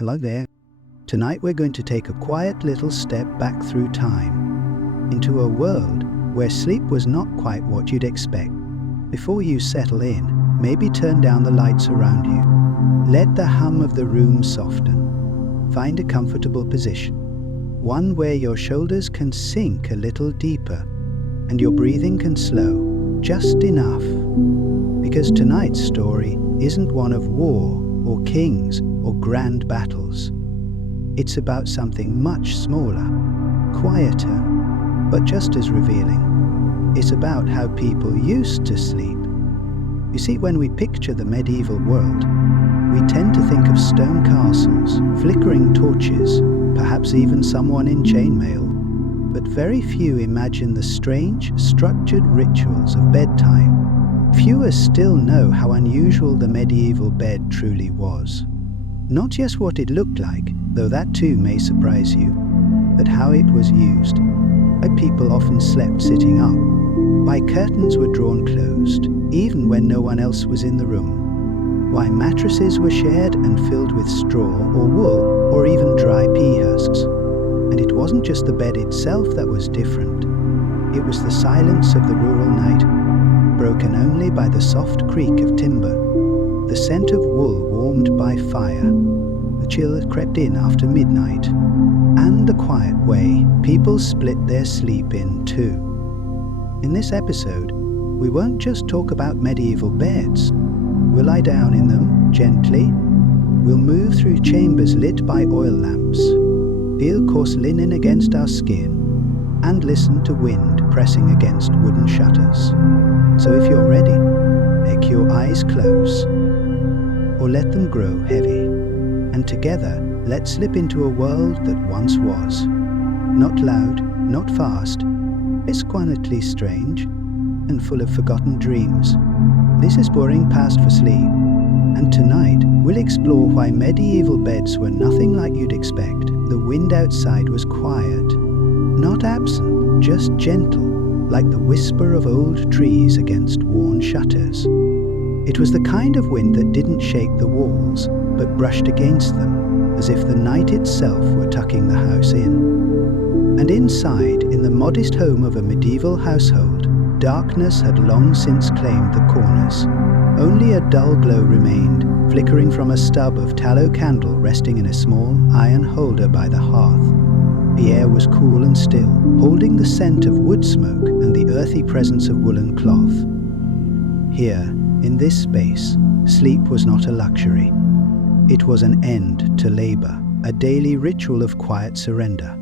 Hello there. Tonight we're going to take a quiet little step back through time, into a world where sleep was not quite what you'd expect. Before you settle in, maybe turn down the lights around you. Let the hum of the room soften. Find a comfortable position, one where your shoulders can sink a little deeper and your breathing can slow just enough. Because tonight's story isn't one of war or kings or grand battles. It's about something much smaller, quieter, but just as revealing. It's about how people used to sleep. You see, when we picture the medieval world, we tend to think of stone castles, flickering torches, perhaps even someone in chainmail. But very few imagine the strange, structured rituals of bedtime. Fewer still know how unusual the medieval bed truly was. Not just what it looked like, though that too may surprise you, but how it was used. Why people often slept sitting up, why curtains were drawn closed, even when no one else was in the room, why mattresses were shared and filled with straw or wool or even dry pea husks. And it wasn't just the bed itself that was different. It was the silence of the rural night, broken only by the soft creak of timber, the scent of wool warmed by fire, the chill that crept in after midnight, and the quiet way people split their sleep in two. In this episode, we won't just talk about medieval beds. We'll lie down in them gently. We'll move through chambers lit by oil lamps, feel coarse linen against our skin, and listen to wind pressing against wooden shutters. So if you're ready, make your eyes close, or let them grow heavy, and together let's slip into a world that once was. Not loud, not fast, it's quietly strange, and full of forgotten dreams. This is Boring Past for Sleep, and tonight we'll explore why medieval beds were nothing like you'd expect. The wind outside was quiet, not absent, just gentle, like the whisper of old trees against worn shutters. It was the kind of wind that didn't shake the walls, but brushed against them, as if the night itself were tucking the house in. And inside, in the modest home of a medieval household, darkness had long since claimed the corners. Only a dull glow remained, flickering from a stub of tallow candle resting in a small iron holder by the hearth. The air was cool and still, holding the scent of wood smoke and the earthy presence of woolen cloth. Here, in this space, sleep was not a luxury. It was an end to labor, a daily ritual of quiet surrender.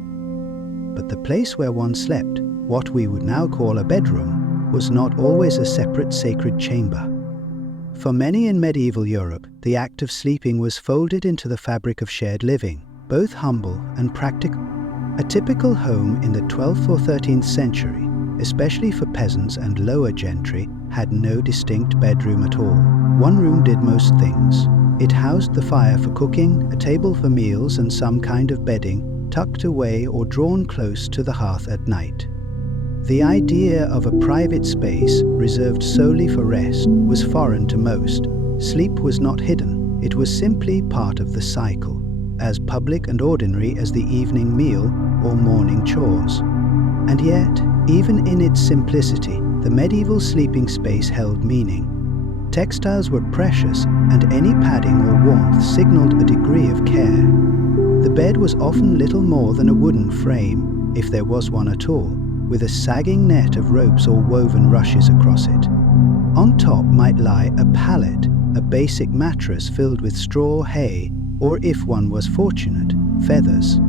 But the place where one slept, what we would now call a bedroom, was not always a separate sacred chamber. For many in medieval Europe, the act of sleeping was folded into the fabric of shared living, both humble and practical. A typical home in the 12th or 13th century, especially for peasants and lower gentry, had no distinct bedroom at all. One room did most things. It housed the fire for cooking, a table for meals, and some kind of bedding, tucked away or drawn close to the hearth at night. The idea of a private space reserved solely for rest was foreign to most. Sleep was not hidden, it was simply part of the cycle, as public and ordinary as the evening meal or morning chores. And yet, even in its simplicity, the medieval sleeping space held meaning. Textiles were precious, and any padding or warmth signaled a degree of care. The bed was often little more than a wooden frame, if there was one at all, with a sagging net of ropes or woven rushes across it. On top might lie a pallet, a basic mattress filled with straw, hay, or if one was fortunate, feathers.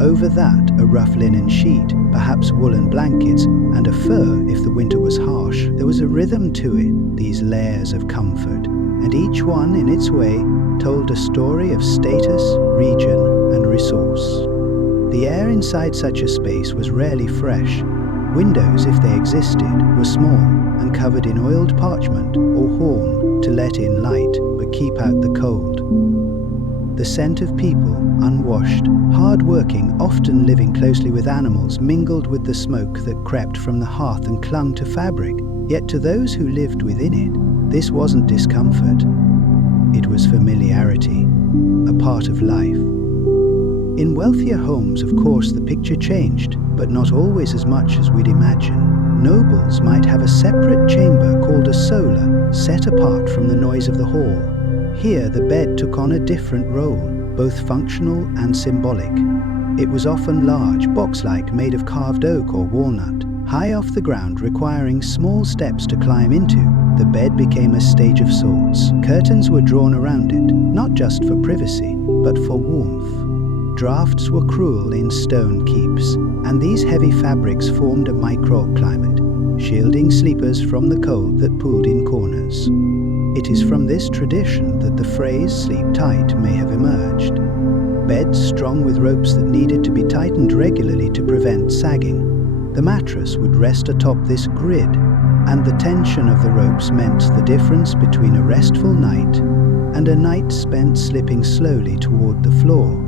Over that, a rough linen sheet, perhaps woolen blankets, and a fur if the winter was harsh. There was a rhythm to it, these layers of comfort, and each one, in its way, told a story of status, region, and resource. The air inside such a space was rarely fresh. Windows, if they existed, were small and covered in oiled parchment or horn to let in light but keep out the cold. The scent of people, unwashed, hard-working, often living closely with animals, mingled with the smoke that crept from the hearth and clung to fabric. Yet to those who lived within it, this wasn't discomfort. It was familiarity. a part of life. In wealthier homes, of course, the picture changed, but not always as much as we'd imagine. Nobles might have a separate chamber called a sola, set apart from the noise of the hall. Here, the bed took on a different role, both functional and symbolic. It was often large, box-like, made of carved oak or walnut, high off the ground, requiring small steps to climb into. The bed became a stage of sorts. Curtains were drawn around it, not just for privacy, but for warmth. Drafts were cruel in stone keeps, and these heavy fabrics formed a microclimate, shielding sleepers from the cold that pooled in corners. It is from this tradition that the phrase "sleep tight" may have emerged. Beds strung with ropes that needed to be tightened regularly to prevent sagging. The mattress would rest atop this grid, and the tension of the ropes meant the difference between a restful night and a night spent slipping slowly toward the floor.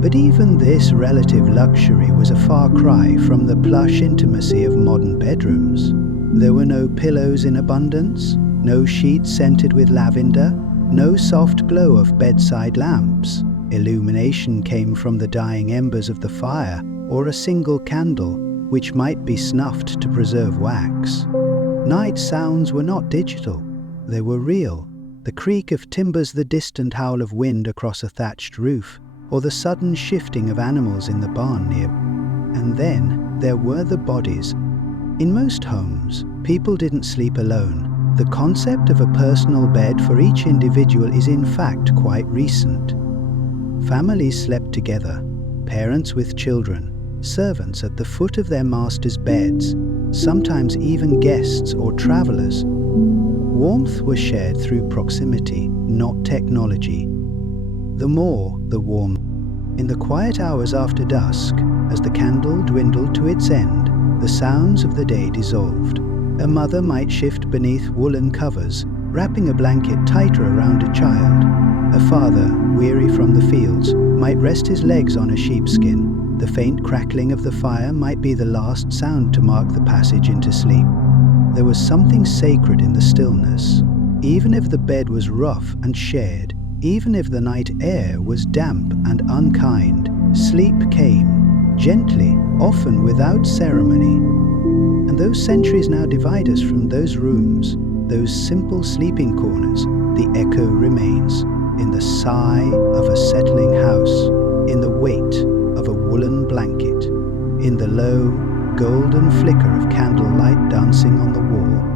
But even this relative luxury was a far cry from the plush intimacy of modern bedrooms. There were no pillows in abundance, no sheets scented with lavender, no soft glow of bedside lamps. Illumination came from the dying embers of the fire or a single candle, which might be snuffed to preserve wax. Night sounds were not digital, they were real. The creak of timbers, the distant howl of wind across a thatched roof, or the sudden shifting of animals in the barn near. And then there were the bodies. In most homes, people didn't sleep alone. The concept of a personal bed for each individual is in fact quite recent. Families slept together, parents with children, servants at the foot of their masters' beds, sometimes even guests or travelers. Warmth was shared through proximity, not technology. The more, the warmer. In the quiet hours after dusk, as the candle dwindled to its end, the sounds of the day dissolved. A mother might shift beneath woolen covers, wrapping a blanket tighter around a child. A father, weary from the fields, might rest his legs on a sheepskin. The faint crackling of the fire might be the last sound to mark the passage into sleep. There was something sacred in the stillness. Even if the bed was rough and shared, even if the night air was damp and unkind, sleep came, gently, often without ceremony. And those centuries now divide us from those rooms, those simple sleeping corners. The echo remains, in the sigh of a settling house, in the weight of a woolen blanket, in the low, golden flicker of candlelight dancing on the wall.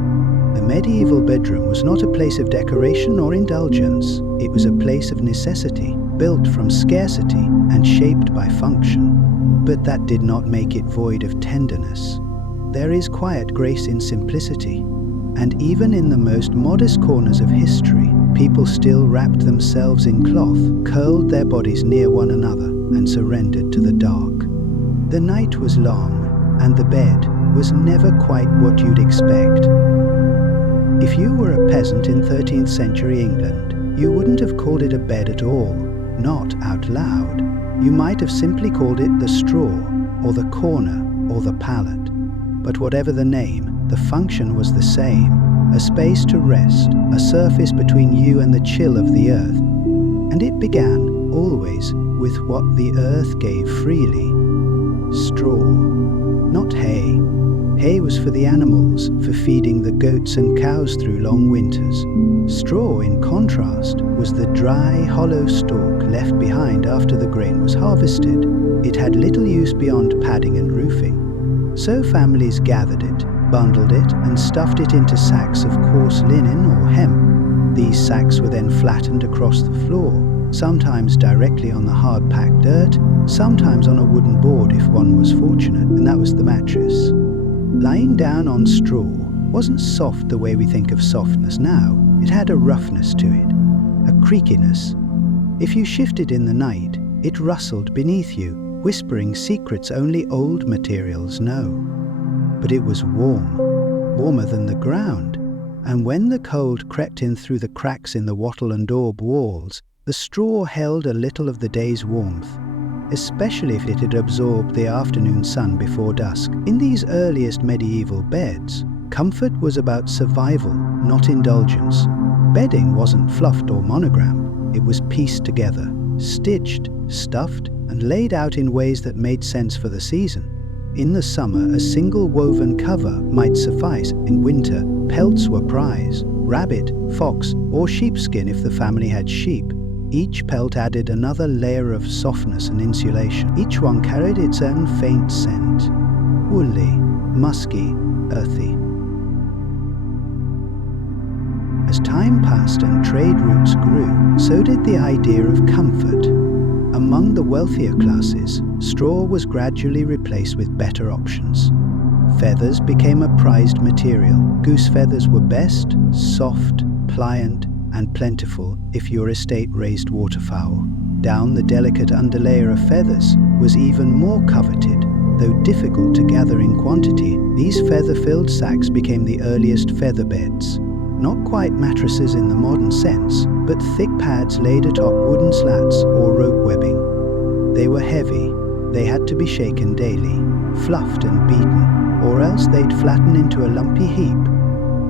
The medieval bedroom was not a place of decoration or indulgence. It was a place of necessity, built from scarcity and shaped by function. But that did not make it void of tenderness. There is quiet grace in simplicity, and even in the most modest corners of history, people still wrapped themselves in cloth, curled their bodies near one another, and surrendered to the dark. The night was long, and the bed was never quite what you'd expect. If you were a peasant in 13th century England, you wouldn't have called it a bed at all, not out loud. You might have simply called it the straw, or the corner, or the pallet. But whatever the name, the function was the same: a space to rest, a surface between you and the chill of the earth. And it began, always, with what the earth gave freely: straw, not hay. Hay was for the animals, for feeding the goats and cows through long winters. Straw, in contrast, was the dry, hollow stalk left behind after the grain was harvested. It had little use beyond padding and roofing. So families gathered it, bundled it, and stuffed it into sacks of coarse linen or hemp. These sacks were then flattened across the floor, sometimes directly on the hard-packed dirt, sometimes on a wooden board if one was fortunate, and that was the mattress. Lying down on straw wasn't soft the way we think of softness now. It had a roughness to it, a creakiness. If you shifted in the night, it rustled beneath you, whispering secrets only old materials know. But it was warm, warmer than the ground, and when the cold crept in through the cracks in the wattle and daub walls, the straw held a little of the day's warmth, especially if it had absorbed the afternoon sun before dusk. In these earliest medieval beds, comfort was about survival, not indulgence. Bedding wasn't fluffed or monogrammed. It was pieced together, stitched, stuffed, and laid out in ways that made sense for the season. In the summer, a single woven cover might suffice. In winter, pelts were prize: rabbit, fox, or sheepskin if the family had sheep. Each pelt added another layer of softness and insulation. Each one carried its own faint scent: woolly, musky, earthy. As time passed and trade routes grew, so did the idea of comfort. Among the wealthier classes, straw was gradually replaced with better options. Feathers became a prized material. Goose feathers were best, soft, pliant, and plentiful if your estate raised waterfowl. Down, the delicate underlayer of feathers was even more coveted. Though difficult to gather in quantity, these feather-filled sacks became the earliest feather beds. Not quite mattresses in the modern sense, but thick pads laid atop wooden slats or rope webbing. They were heavy. They had to be shaken daily, fluffed and beaten, or else they'd flatten into a lumpy heap.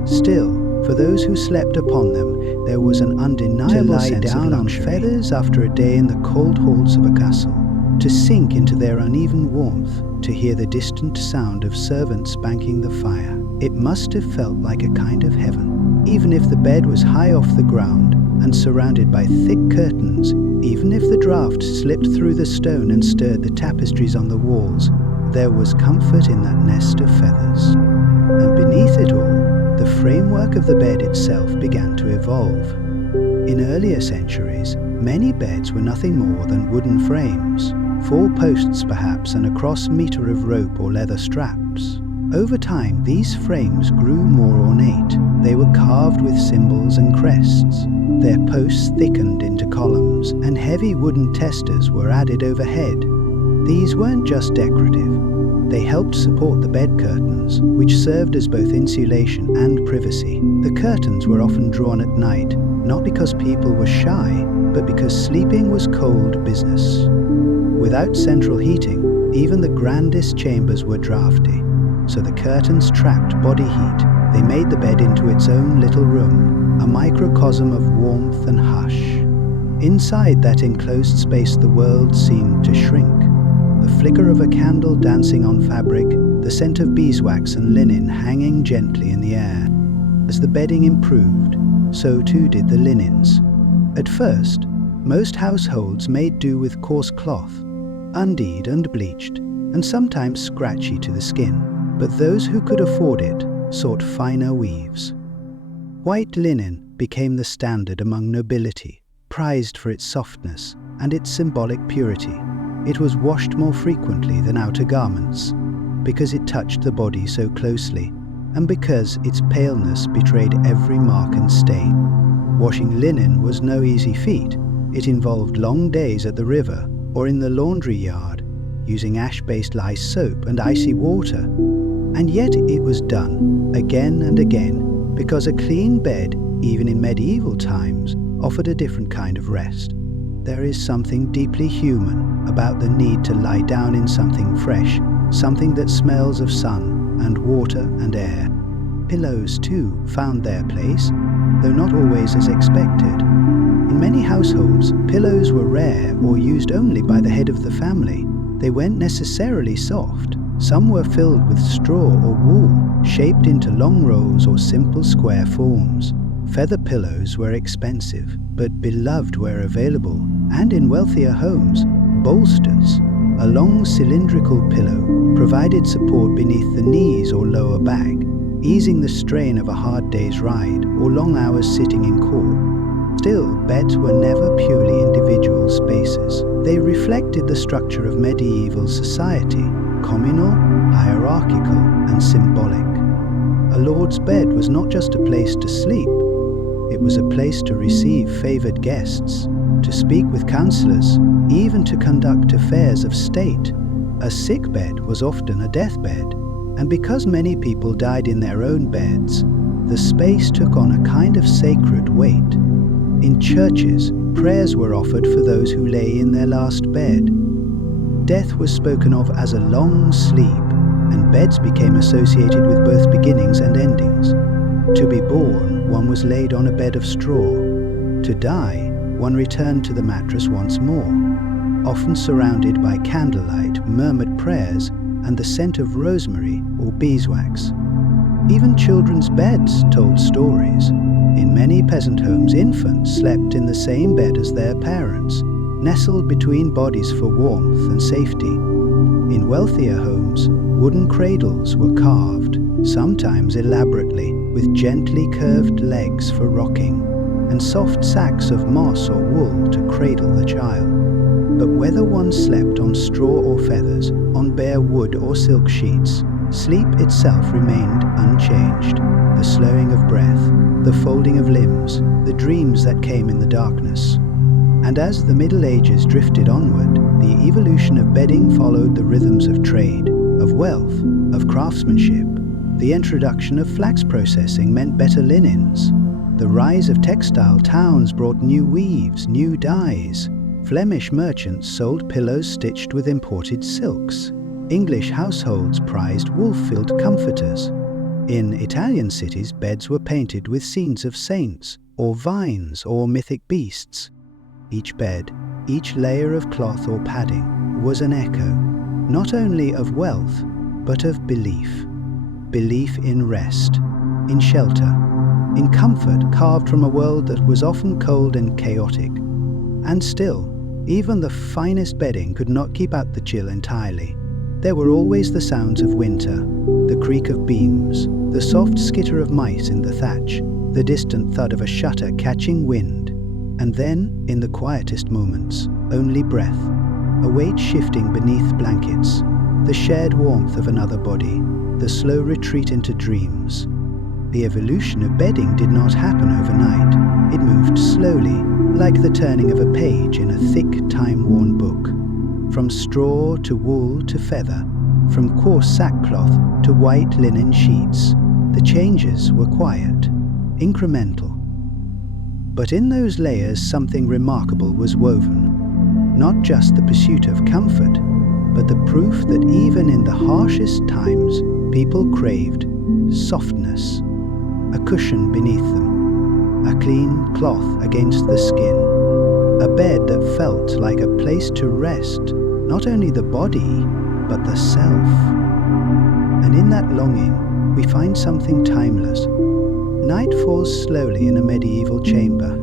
Still, for those who slept upon them, there was an undeniable sense of luxury. To lie down on feathers after a day in the cold halls of a castle, to sink into their uneven warmth, to hear the distant sound of servants spanking the fire. It must have felt like a kind of heaven. Even if the bed was high off the ground and surrounded by thick curtains, even if the draught slipped through the stone and stirred the tapestries on the walls, there was comfort in that nest of feathers. And beneath it all, the framework of the bed itself began to evolve. In earlier centuries, many beds were nothing more than wooden frames, 4 posts perhaps and a cross-meter of rope or leather straps. Over time, these frames grew more ornate. They were carved with symbols and crests. Their posts thickened into columns, and heavy wooden testers were added overhead. These weren't just decorative. They helped support the bed curtains, which served as both insulation and privacy. The curtains were often drawn at night, not because people were shy, but because sleeping was cold business. Without central heating, even the grandest chambers were drafty. So the curtains trapped body heat. They made the bed into its own little room, a microcosm of warmth and hush. Inside that enclosed space, the world seemed to shrink. The flicker of a candle dancing on fabric, the scent of beeswax and linen hanging gently in the air. As the bedding improved, so too did the linens. At first, most households made do with coarse cloth, undyed and bleached, and sometimes scratchy to the skin. But those who could afford it sought finer weaves. White linen became the standard among nobility, prized for its softness and its symbolic purity. It was washed more frequently than outer garments, because it touched the body so closely, and because its paleness betrayed every mark and stain. Washing linen was no easy feat. It involved long days at the river or in the laundry yard, using ash-based lye soap and icy water. And yet it was done, again and again, because a clean bed, even in medieval times, offered a different kind of rest. There is something deeply human about the need to lie down in something fresh, something that smells of sun and water and air. Pillows, too, found their place, though not always as expected. In many households, pillows were rare or used only by the head of the family. They weren't necessarily soft. Some were filled with straw or wool, shaped into long rolls or simple square forms. Feather pillows were expensive, but beloved where available, and in wealthier homes, bolsters, a long cylindrical pillow, provided support beneath the knees or lower back, easing the strain of a hard day's ride or long hours sitting in court. Still, beds were never purely individual spaces. They reflected the structure of medieval society, communal, hierarchical, and symbolic. A lord's bed was not just a place to sleep. It was a place to receive favored guests, to speak with counselors, even to conduct affairs of state. A sick bed was often a deathbed, and because many people died in their own beds, the space took on a kind of sacred weight. In churches, prayers were offered for those who lay in their last bed. Death was spoken of as a long sleep, and beds became associated with both beginnings and endings. To be born, one was laid on a bed of straw. To die, one returned to the mattress once more, often surrounded by candlelight, murmured prayers, and the scent of rosemary or beeswax. Even children's beds told stories. In many peasant homes, infants slept in the same bed as their parents, nestled between bodies for warmth and safety. In wealthier homes, wooden cradles were carved, sometimes elaborately, with gently curved legs for rocking, and soft sacks of moss or wool to cradle the child. But whether one slept on straw or feathers, on bare wood or silk sheets, sleep itself remained unchanged. The slowing of breath, the folding of limbs, the dreams that came in the darkness. And as the Middle Ages drifted onward, the evolution of bedding followed the rhythms of trade, of wealth, of craftsmanship. The introduction of flax processing meant better linens. The rise of textile towns brought new weaves, new dyes. Flemish merchants sold pillows stitched with imported silks. English households prized wool-filled comforters. In Italian cities, beds were painted with scenes of saints, or vines, or mythic beasts. Each bed, each layer of cloth or padding, was an echo, not only of wealth, but of belief. Belief in rest, in shelter, in comfort carved from a world that was often cold and chaotic. And still, even the finest bedding could not keep out the chill entirely. There were always the sounds of winter, the creak of beams, the soft skitter of mice in the thatch, the distant thud of a shutter catching wind. And then, in the quietest moments, only breath, a weight shifting beneath blankets, the shared warmth of another body, the slow retreat into dreams. The evolution of bedding did not happen overnight. It moved slowly, like the turning of a page in a thick, time-worn book. From straw to wool to feather, from coarse sackcloth to white linen sheets, the changes were quiet, incremental. But in those layers something remarkable was woven. Not just the pursuit of comfort, but the proof that even in the harshest times, people craved softness, a cushion beneath them, a clean cloth against the skin, a bed that felt like a place to rest, not only the body, but the self. And in that longing, we find something timeless. Night falls slowly in a medieval chamber.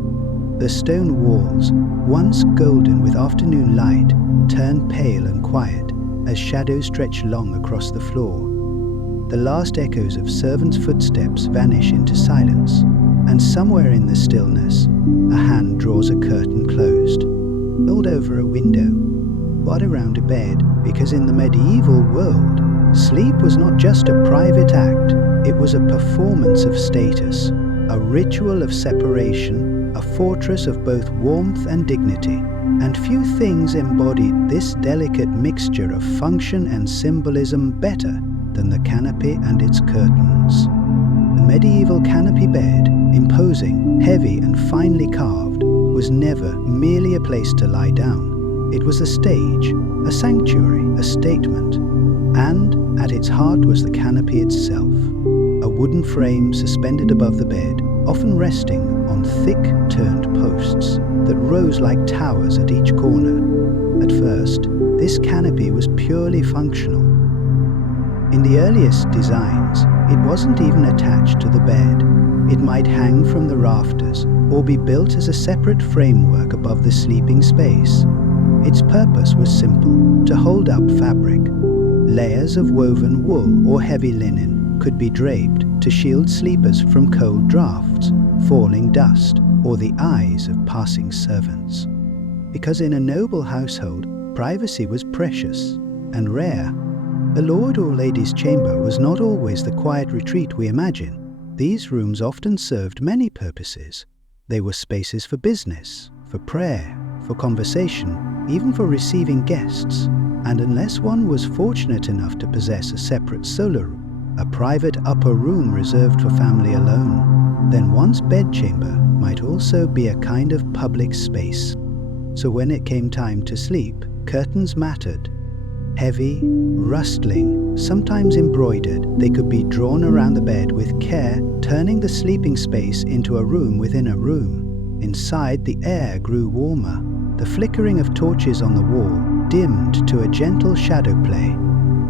The stone walls, once golden with afternoon light, turn pale and quiet as shadows stretch long across the floor. The last echoes of servants' footsteps vanish into silence, and somewhere in the stillness, a hand draws a curtain closed, pulled over a window, but around a bed, because in the medieval world, sleep was not just a private act, it was a performance of status, a ritual of separation, a fortress of both warmth and dignity. And few things embodied this delicate mixture of function and symbolism better than the canopy and its curtains. The medieval canopy bed, imposing, heavy and finely carved, was never merely a place to lie down. It was a stage, a sanctuary, a statement. And at its heart was the canopy itself, a wooden frame suspended above the bed, often resting on thick, turned posts that rose like towers at each corner. At first, this canopy was purely functional. In the earliest designs, it wasn't even attached to the bed. It might hang from the rafters or be built as a separate framework above the sleeping space. Its purpose was simple: to hold up fabric. Layers of woven wool or heavy linen could be draped to shield sleepers from cold drafts, falling dust, or the eyes of passing servants. Because in a noble household, privacy was precious and rare. A lord or lady's chamber was not always the quiet retreat we imagine. These rooms often served many purposes. They were spaces for business, for prayer, for conversation, even for receiving guests. And unless one was fortunate enough to possess a separate solar room, a private upper room reserved for family alone, then one's bedchamber might also be a kind of public space. So when it came time to sleep, curtains mattered. Heavy, rustling, sometimes embroidered, they could be drawn around the bed with care, turning the sleeping space into a room within a room. Inside, the air grew warmer. The flickering of torches on the wall dimmed to a gentle shadow play.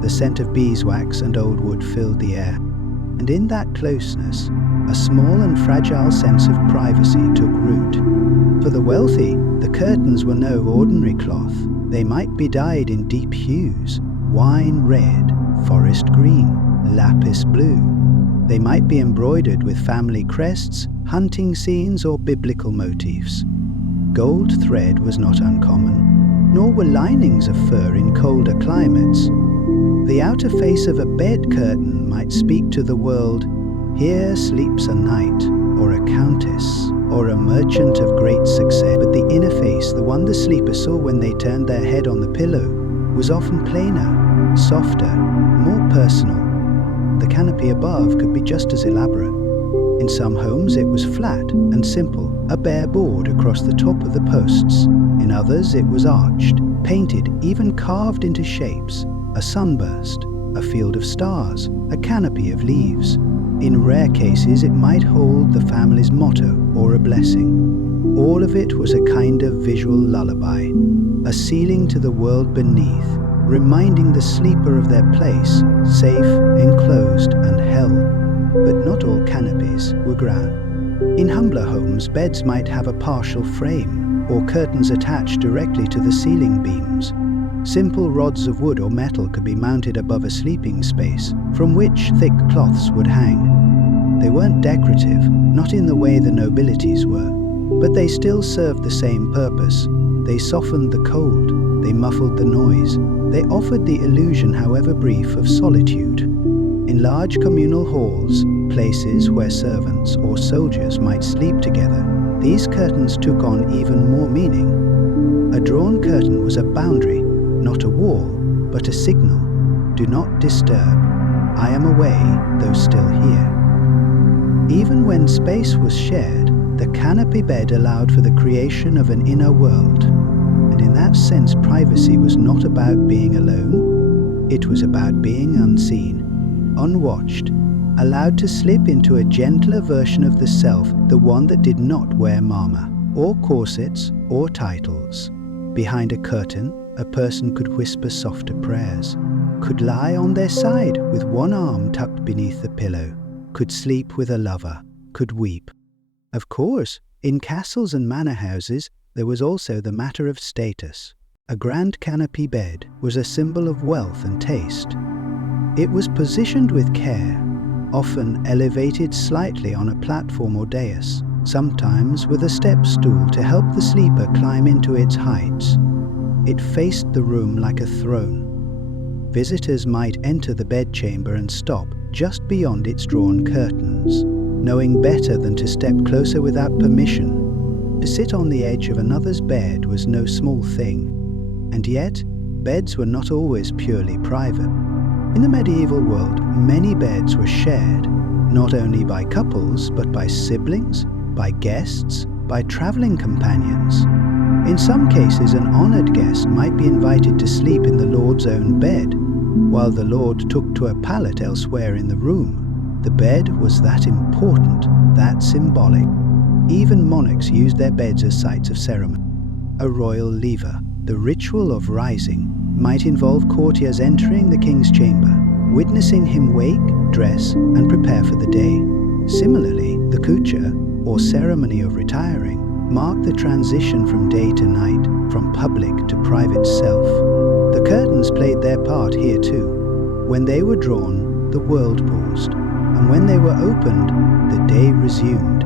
The scent of beeswax and old wood filled the air. And in that closeness, a small and fragile sense of privacy took root. For the wealthy, the curtains were no ordinary cloth. They might be dyed in deep hues: wine red, forest green, lapis blue. They might be embroidered with family crests, hunting scenes, or biblical motifs. Gold thread was not uncommon, nor were linings of fur in colder climates. The outer face of a bed curtain might speak to the world, "Here sleeps a knight, or a countess, or a merchant of great success." But the inner face, the one the sleeper saw when they turned their head on the pillow, was often plainer, softer, more personal. The canopy above could be just as elaborate. In some homes it was flat and simple, a bare board across the top of the posts. In others it was arched, painted, even carved into shapes: a sunburst, a field of stars, a canopy of leaves. In rare cases it might hold the family's motto or a blessing. All of it was a kind of visual lullaby, a ceiling to the world beneath, reminding the sleeper of their place, safe, enclosed, and held. But not all canopies were grand. In humbler homes, beds might have a partial frame, or curtains attached directly to the ceiling beams. Simple rods of wood or metal could be mounted above a sleeping space, from which thick cloths would hang. They weren't decorative, not in the way the nobilities were, but they still served the same purpose. They softened the cold, they muffled the noise, they offered the illusion, however brief, of solitude. In large communal halls, places where servants or soldiers might sleep together, these curtains took on even more meaning. A drawn curtain was a boundary, not a wall, but a signal. Do not disturb. I am away, though still here. Even when space was shared, the canopy bed allowed for the creation of an inner world. And in that sense, privacy was not about being alone. It was about being unseen, unwatched, allowed to slip into a gentler version of the self, the one that did not wear mama, or corsets, or titles. Behind a curtain, a person could whisper softer prayers, could lie on their side with one arm tucked beneath the pillow, could sleep with a lover, could weep. Of course, in castles and manor houses, there was also the matter of status. A grand canopy bed was a symbol of wealth and taste. It was positioned with care, often elevated slightly on a platform or dais, sometimes with a step stool to help the sleeper climb into its heights. It faced the room like a throne. Visitors might enter the bedchamber and stop just beyond its drawn curtains, knowing better than to step closer without permission. To sit on the edge of another's bed was no small thing. And yet, beds were not always purely private. In the medieval world, many beds were shared, not only by couples, but by siblings, by guests, by traveling companions. In some cases, an honored guest might be invited to sleep in the Lord's own bed, while the Lord took to a pallet elsewhere in the room. The bed was that important, that symbolic. Even monarchs used their beds as sites of ceremony. A royal lever, the ritual of rising, might involve courtiers entering the king's chamber, witnessing him wake, dress, and prepare for the day. Similarly, the kucha, or ceremony of retiring, marked the transition from day to night, from public to private self. The curtains played their part here too. When they were drawn, the world paused, and when they were opened, the day resumed.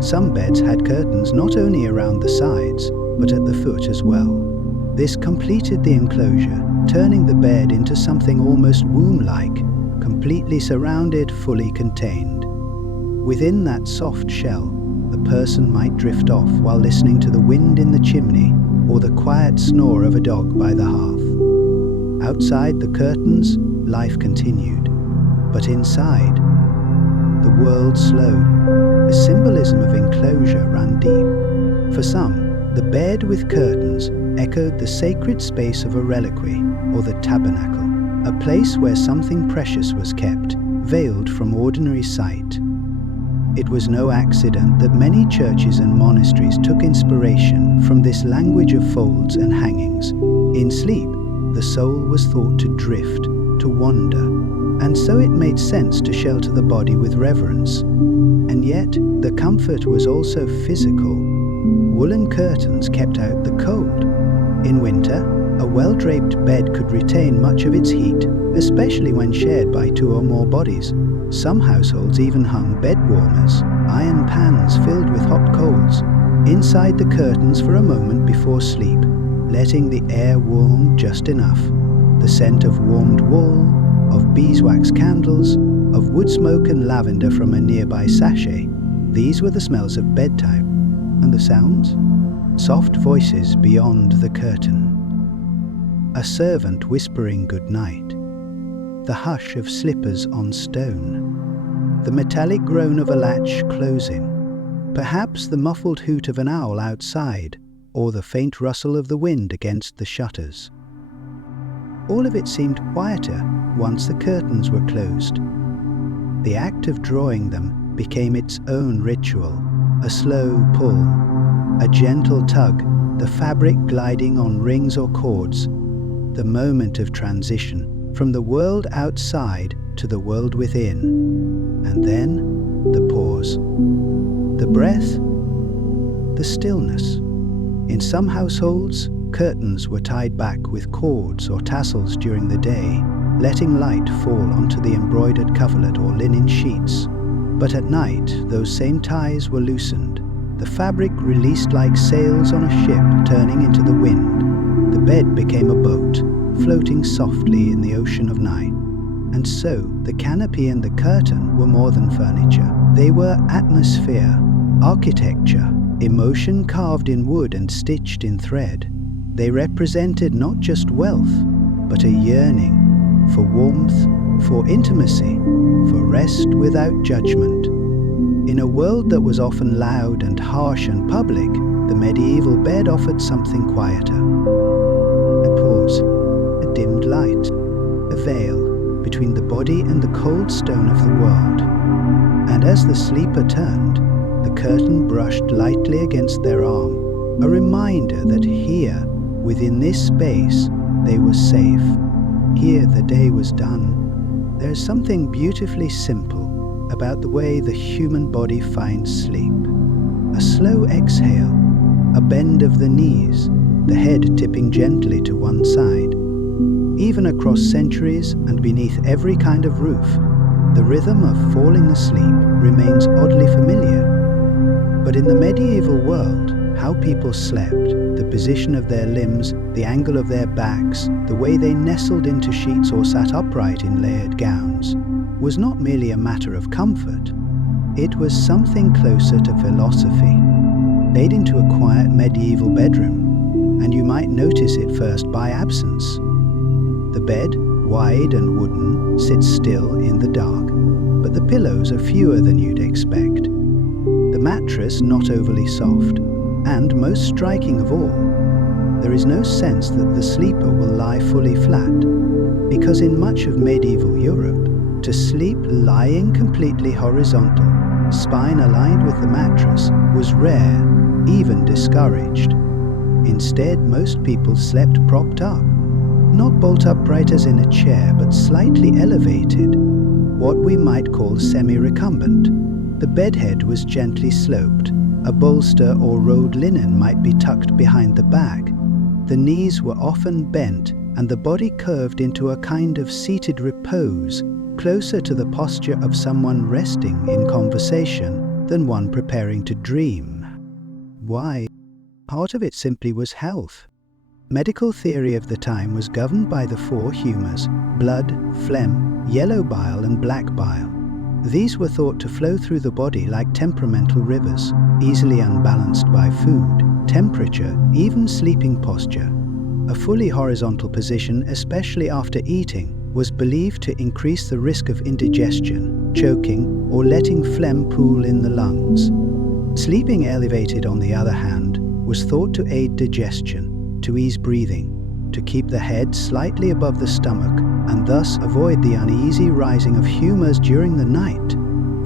Some beds had curtains not only around the sides, but at the foot as well. This completed the enclosure, turning the bed into something almost womb-like, completely surrounded, fully contained. Within that soft shell, the person might drift off while listening to the wind in the chimney or the quiet snore of a dog by the hearth. Outside the curtains, life continued. But inside, the world slowed. The symbolism of enclosure ran deep. For some, the bed with curtains echoed the sacred space of a reliquary or the tabernacle, a place where something precious was kept, veiled from ordinary sight. It was no accident that many churches and monasteries took inspiration from this language of folds and hangings. In sleep, the soul was thought to drift, to wander, and so it made sense to shelter the body with reverence. And yet, the comfort was also physical. Woolen curtains kept out the cold. In winter, a well-draped bed could retain much of its heat, especially when shared by 2 or more bodies. Some households even hung bed warmers, iron pans filled with hot coals, inside the curtains for a moment before sleep, letting the air warm just enough. The scent of warmed wool, of beeswax candles, of wood smoke and lavender from a nearby sachet. These were the smells of bedtime. And the sounds? Soft voices beyond the curtain. A servant whispering good night. The hush of slippers on stone. The metallic groan of a latch closing. Perhaps the muffled hoot of an owl outside, or the faint rustle of the wind against the shutters. All of it seemed quieter once the curtains were closed. The act of drawing them became its own ritual, a slow pull, a gentle tug, the fabric gliding on rings or cords, the moment of transition from the world outside to the world within. And then the pause, the breath, the stillness. In some households, curtains were tied back with cords or tassels during the day, letting light fall onto the embroidered coverlet or linen sheets. But at night, those same ties were loosened, the fabric released like sails on a ship turning into the wind. The bed became a boat, floating softly in the ocean of night. And so, the canopy and the curtain were more than furniture. They were atmosphere, architecture, emotion carved in wood and stitched in thread. They represented not just wealth, but a yearning for warmth, for intimacy, for rest without judgment. In a world that was often loud and harsh and public, the medieval bed offered something quieter. A pause, a dimmed light, a veil between the body and the cold stone of the world. And as the sleeper turned, the curtain brushed lightly against their arm, a reminder that here, within this space, they were safe. Here the day was done. There is something beautifully simple about the way the human body finds sleep. A slow exhale, a bend of the knees, the head tipping gently to one side. Even across centuries and beneath every kind of roof, the rhythm of falling asleep remains oddly familiar. But in the medieval world, how people slept, the position of their limbs, the angle of their backs, the way they nestled into sheets or sat upright in layered gowns, was not merely a matter of comfort. It was something closer to philosophy. Laid into a quiet medieval bedroom, and you might notice it first by absence. The bed, wide and wooden, sits still in the dark, but the pillows are fewer than you'd expect. The mattress not overly soft, and most striking of all, there is no sense that the sleeper will lie fully flat, because in much of medieval Europe, to sleep lying completely horizontal, spine aligned with the mattress, was rare, even discouraged. Instead, most people slept propped up, not bolt upright as in a chair, but slightly elevated, what we might call semi-recumbent. The bedhead was gently sloped. A bolster or rolled linen might be tucked behind the back. The knees were often bent, and the body curved into a kind of seated repose, closer to the posture of someone resting in conversation than one preparing to dream. Why? Part of it simply was health. Medical theory of the time was governed by the 4 humours: blood, phlegm, yellow bile and black bile. These were thought to flow through the body like temperamental rivers, easily unbalanced by food, temperature, even sleeping posture. A fully horizontal position, especially after eating, was believed to increase the risk of indigestion, choking, or letting phlegm pool in the lungs. Sleeping elevated, on the other hand, was thought to aid digestion, to ease breathing, to keep the head slightly above the stomach, and thus avoid the uneasy rising of humours during the night.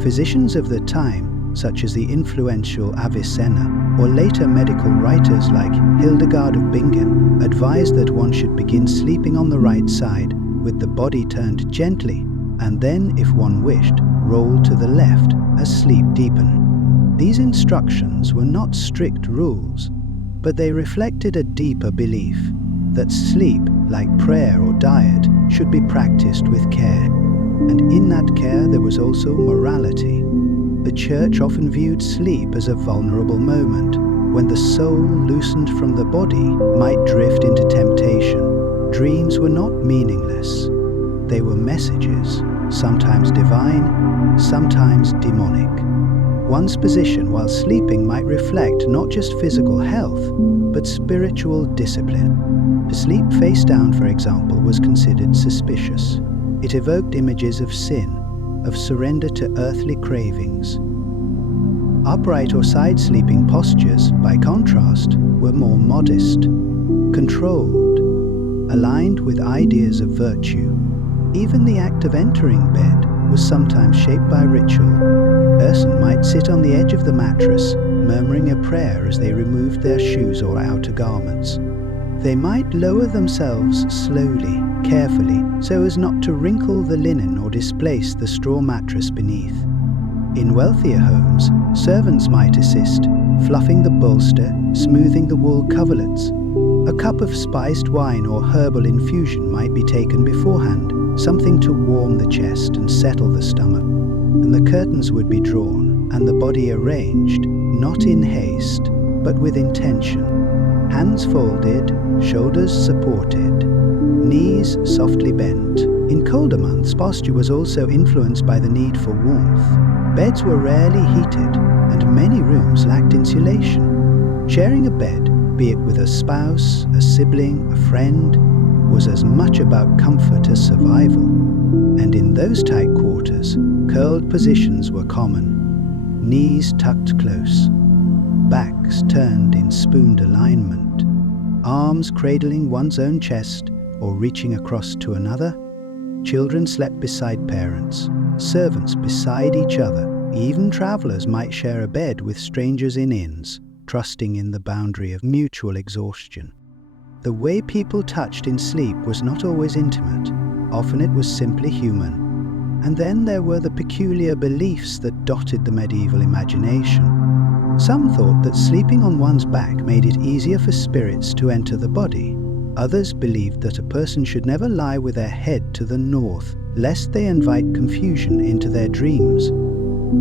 Physicians of the time such as the influential Avicenna, or later medical writers like Hildegard of Bingen, advised that one should begin sleeping on the right side, with the body turned gently, and then, if one wished, roll to the left as sleep deepened. These instructions were not strict rules, but they reflected a deeper belief that sleep, like prayer or diet, should be practiced with care. And in that care there was also morality. The Church often viewed sleep as a vulnerable moment, when the soul, loosened from the body, might drift into temptation. Dreams were not meaningless. They were messages, sometimes divine, sometimes demonic. One's position while sleeping might reflect not just physical health, but spiritual discipline. To sleep face down, for example, was considered suspicious. It evoked images of sin, of surrender to earthly cravings. Upright or side-sleeping postures, by contrast, were more modest, controlled, aligned with ideas of virtue. Even the act of entering bed was sometimes shaped by ritual. A person might sit on the edge of the mattress, murmuring a prayer as they removed their shoes or outer garments. They might lower themselves slowly, carefully, so as not to wrinkle the linen or displace the straw mattress beneath. In wealthier homes, servants might assist, fluffing the bolster, smoothing the wool coverlets. A cup of spiced wine or herbal infusion might be taken beforehand, something to warm the chest and settle the stomach. And the curtains would be drawn, and the body arranged, not in haste, but with intention. Hands folded, shoulders supported, knees softly bent. In colder months, posture was also influenced by the need for warmth. Beds were rarely heated, and many rooms lacked insulation. Sharing a bed, be it with a spouse, a sibling, a friend, was as much about comfort as survival. And in those tight quarters, curled positions were common. Knees tucked close, backs turned in spooned alignment, arms cradling one's own chest or reaching across to another. Children slept beside parents, servants beside each other. Even travelers might share a bed with strangers in inns, trusting in the boundary of mutual exhaustion. The way people touched in sleep was not always intimate. Often it was simply human. And then there were the peculiar beliefs that dotted the medieval imagination. Some thought that sleeping on one's back made it easier for spirits to enter the body. Others believed that a person should never lie with their head to the north, lest they invite confusion into their dreams.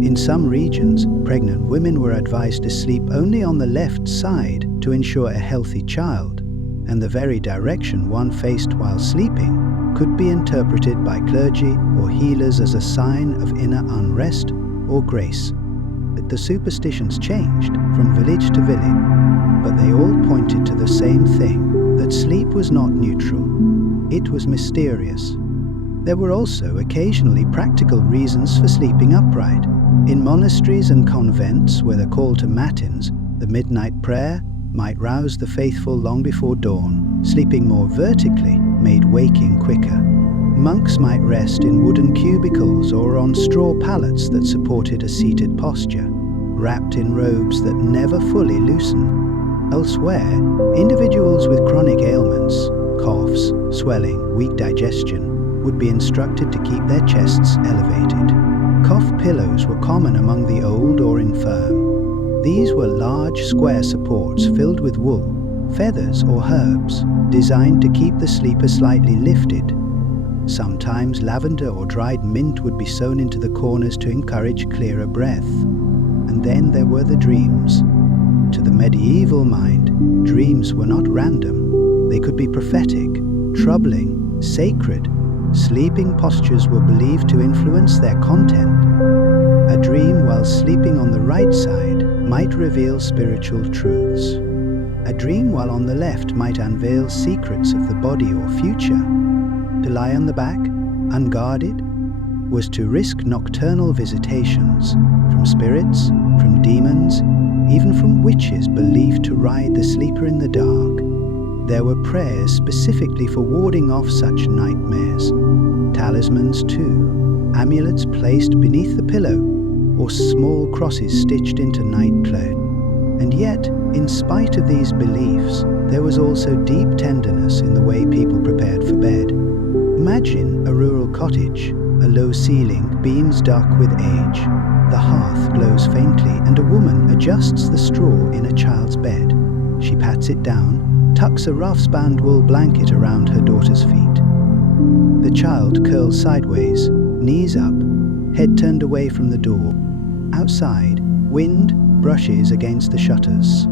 In some regions, pregnant women were advised to sleep only on the left side to ensure a healthy child, and the very direction one faced while sleeping could be interpreted by clergy or healers as a sign of inner unrest or grace. The superstitions changed from village to village, but they all pointed to the same thing, that sleep was not neutral. It was mysterious. There were also occasionally practical reasons for sleeping upright. In monasteries and convents, where the call to matins, the midnight prayer, might rouse the faithful long before dawn. Sleeping more vertically made waking quicker. Monks might rest in wooden cubicles or on straw pallets that supported a seated posture, wrapped in robes that never fully loosened. Elsewhere, individuals with chronic ailments, coughs, swelling, weak digestion, would be instructed to keep their chests elevated. Cough pillows were common among the old or infirm. These were large square supports filled with wool, feathers or herbs, designed to keep the sleeper slightly lifted. Sometimes lavender or dried mint would be sewn into the corners to encourage clearer breath. And then there were the dreams. To the medieval mind, dreams were not random. They could be prophetic, troubling, sacred. Sleeping postures were believed to influence their content. A dream while sleeping on the right side might reveal spiritual truths. A dream while on the left might unveil secrets of the body or future. To lie on the back, unguarded, was to risk nocturnal visitations from spirits, from demons, even from witches believed to ride the sleeper in the dark. There were prayers specifically for warding off such nightmares. Talismans too, amulets placed beneath the pillow or small crosses stitched into nightclothes. And yet, in spite of these beliefs, there was also deep tenderness in the way people prepared for bed. Imagine a rural cottage, a low ceiling, beams dark with age. The hearth glows faintly, and a woman adjusts the straw in a child's bed. She pats it down, tucks a rough-spanned wool blanket around her daughter's feet. The child curls sideways, knees up, head turned away from the door. Outside, wind brushes against the shutters.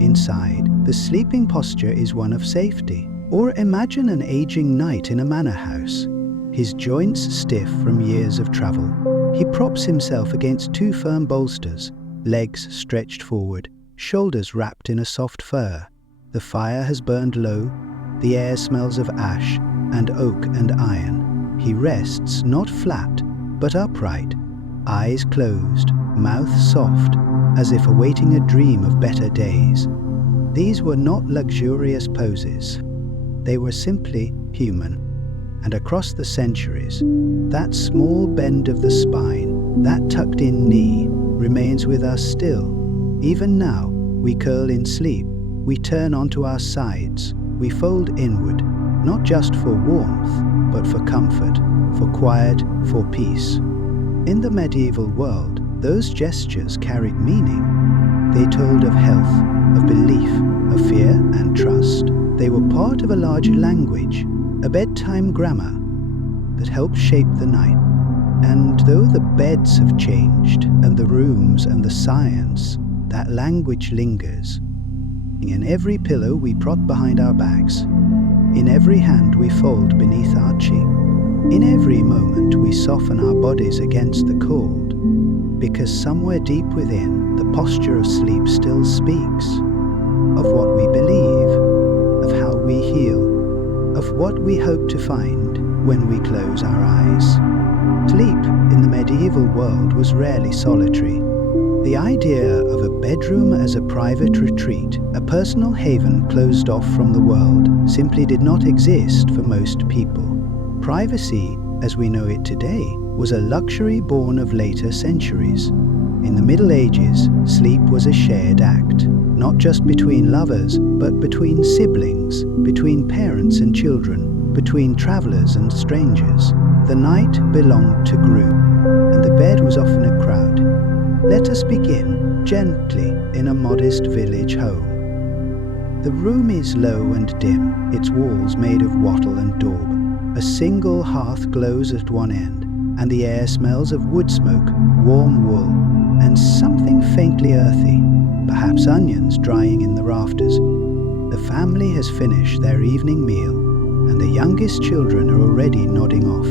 Inside, the sleeping posture is one of safety. Or imagine an aging knight in a manor house, his joints stiff from years of travel. He props himself against two firm bolsters, legs stretched forward, shoulders wrapped in a soft fur. The fire has burned low, the air smells of ash and oak and iron. He rests not flat, but upright, eyes closed, mouth soft, as if awaiting a dream of better days. These were not luxurious poses. They were simply human. And across the centuries, that small bend of the spine, that tucked-in knee, remains with us still. Even now, we curl in sleep, we turn onto our sides, we fold inward, not just for warmth, but for comfort, for quiet, for peace. In the medieval world, those gestures carried meaning. They told of health, of belief, of fear and trust. They were part of a larger language, a bedtime grammar that helped shape the night. And though the beds have changed, and the rooms and the science, that language lingers. In every pillow we prop behind our backs, in every hand we fold beneath our cheek, in every moment we soften our bodies against the cold, because somewhere deep within, the posture of sleep still speaks of what we believe, of how we heal, of what we hope to find when we close our eyes. Sleep in the medieval world was rarely solitary. The idea of a bedroom as a private retreat, a personal haven closed off from the world, simply did not exist for most people. Privacy, as we know it today, was a luxury born of later centuries. In the Middle Ages, sleep was a shared act, not just between lovers, but between siblings, between parents and children, between travelers and strangers. The night belonged to group, and the bed was often a crowd. Let us begin gently in a modest village home. The room is low and dim, its walls made of wattle and daub. A single hearth glows at one end, and the air smells of wood smoke, warm wool, and something faintly earthy, perhaps onions drying in the rafters. The family has finished their evening meal, and the youngest children are already nodding off.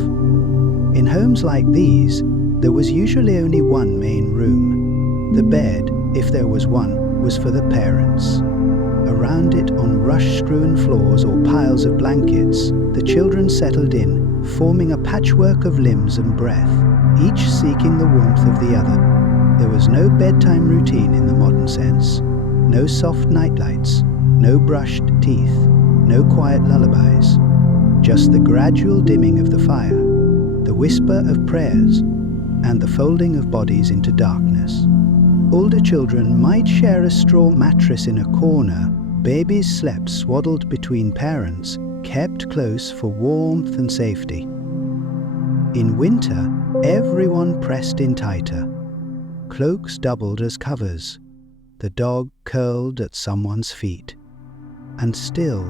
In homes like these, there was usually only one main room. The bed, if there was one, was for the parents. Around it, on rush-strewn floors or piles of blankets, the children settled in, forming a patchwork of limbs and breath, each seeking the warmth of the other. There was no bedtime routine in the modern sense, no soft nightlights, no brushed teeth, no quiet lullabies, just the gradual dimming of the fire, the whisper of prayers, and the folding of bodies into darkness. Older children might share a straw mattress in a corner. Babies slept swaddled between parents, kept close for warmth and safety. In winter, everyone pressed in tighter. Cloaks doubled as covers. The dog curled at someone's feet. And still,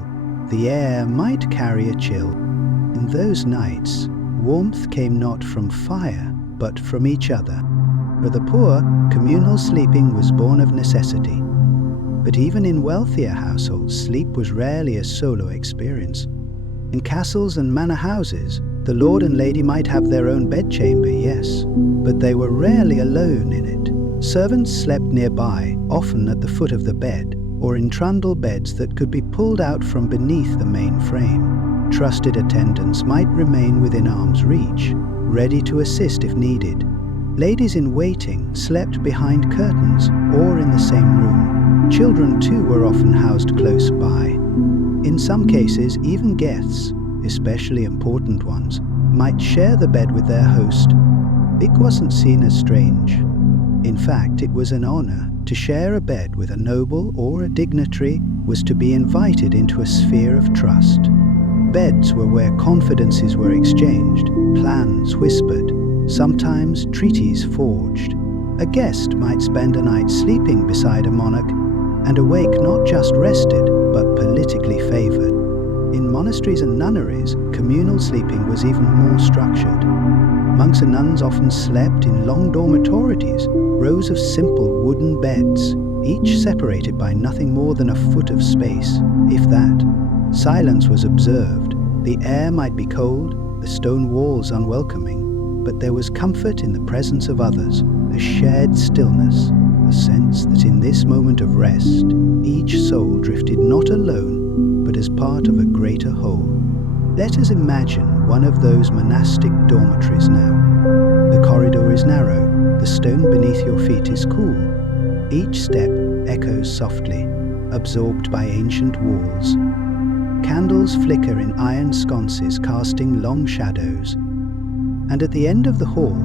the air might carry a chill. In those nights, warmth came not from fire, but from each other. For the poor, communal sleeping was born of necessity. But even in wealthier households, sleep was rarely a solo experience. In castles and manor houses, the lord and lady might have their own bedchamber, yes, but they were rarely alone in it. Servants slept nearby, often at the foot of the bed, or in trundle beds that could be pulled out from beneath the main frame. Trusted attendants might remain within arm's reach, ready to assist if needed. Ladies in waiting slept behind curtains or in the same room. Children too were often housed close by. In some cases, even guests, especially important ones, might share the bed with their host. It wasn't seen as strange. In fact, it was an honor. To share a bed with a noble or a dignitary was to be invited into a sphere of trust. Beds were where confidences were exchanged, plans whispered, sometimes treaties forged. A guest might spend a night sleeping beside a monarch and awake not just rested, but politically favored. In monasteries and nunneries, communal sleeping was even more structured. Monks and nuns often slept in long dormitories, rows of simple wooden beds, each separated by nothing more than a foot of space, if that. Silence was observed. The air might be cold, the stone walls unwelcoming, but there was comfort in the presence of others, a shared stillness, a sense that in this moment of rest, each soul drifted not alone, but as part of a greater whole. Let us imagine one of those monastic dormitories now. The corridor is narrow, the stone beneath your feet is cool. Each step echoes softly, absorbed by ancient walls. Candles flicker in iron sconces, casting long shadows. And at the end of the hall,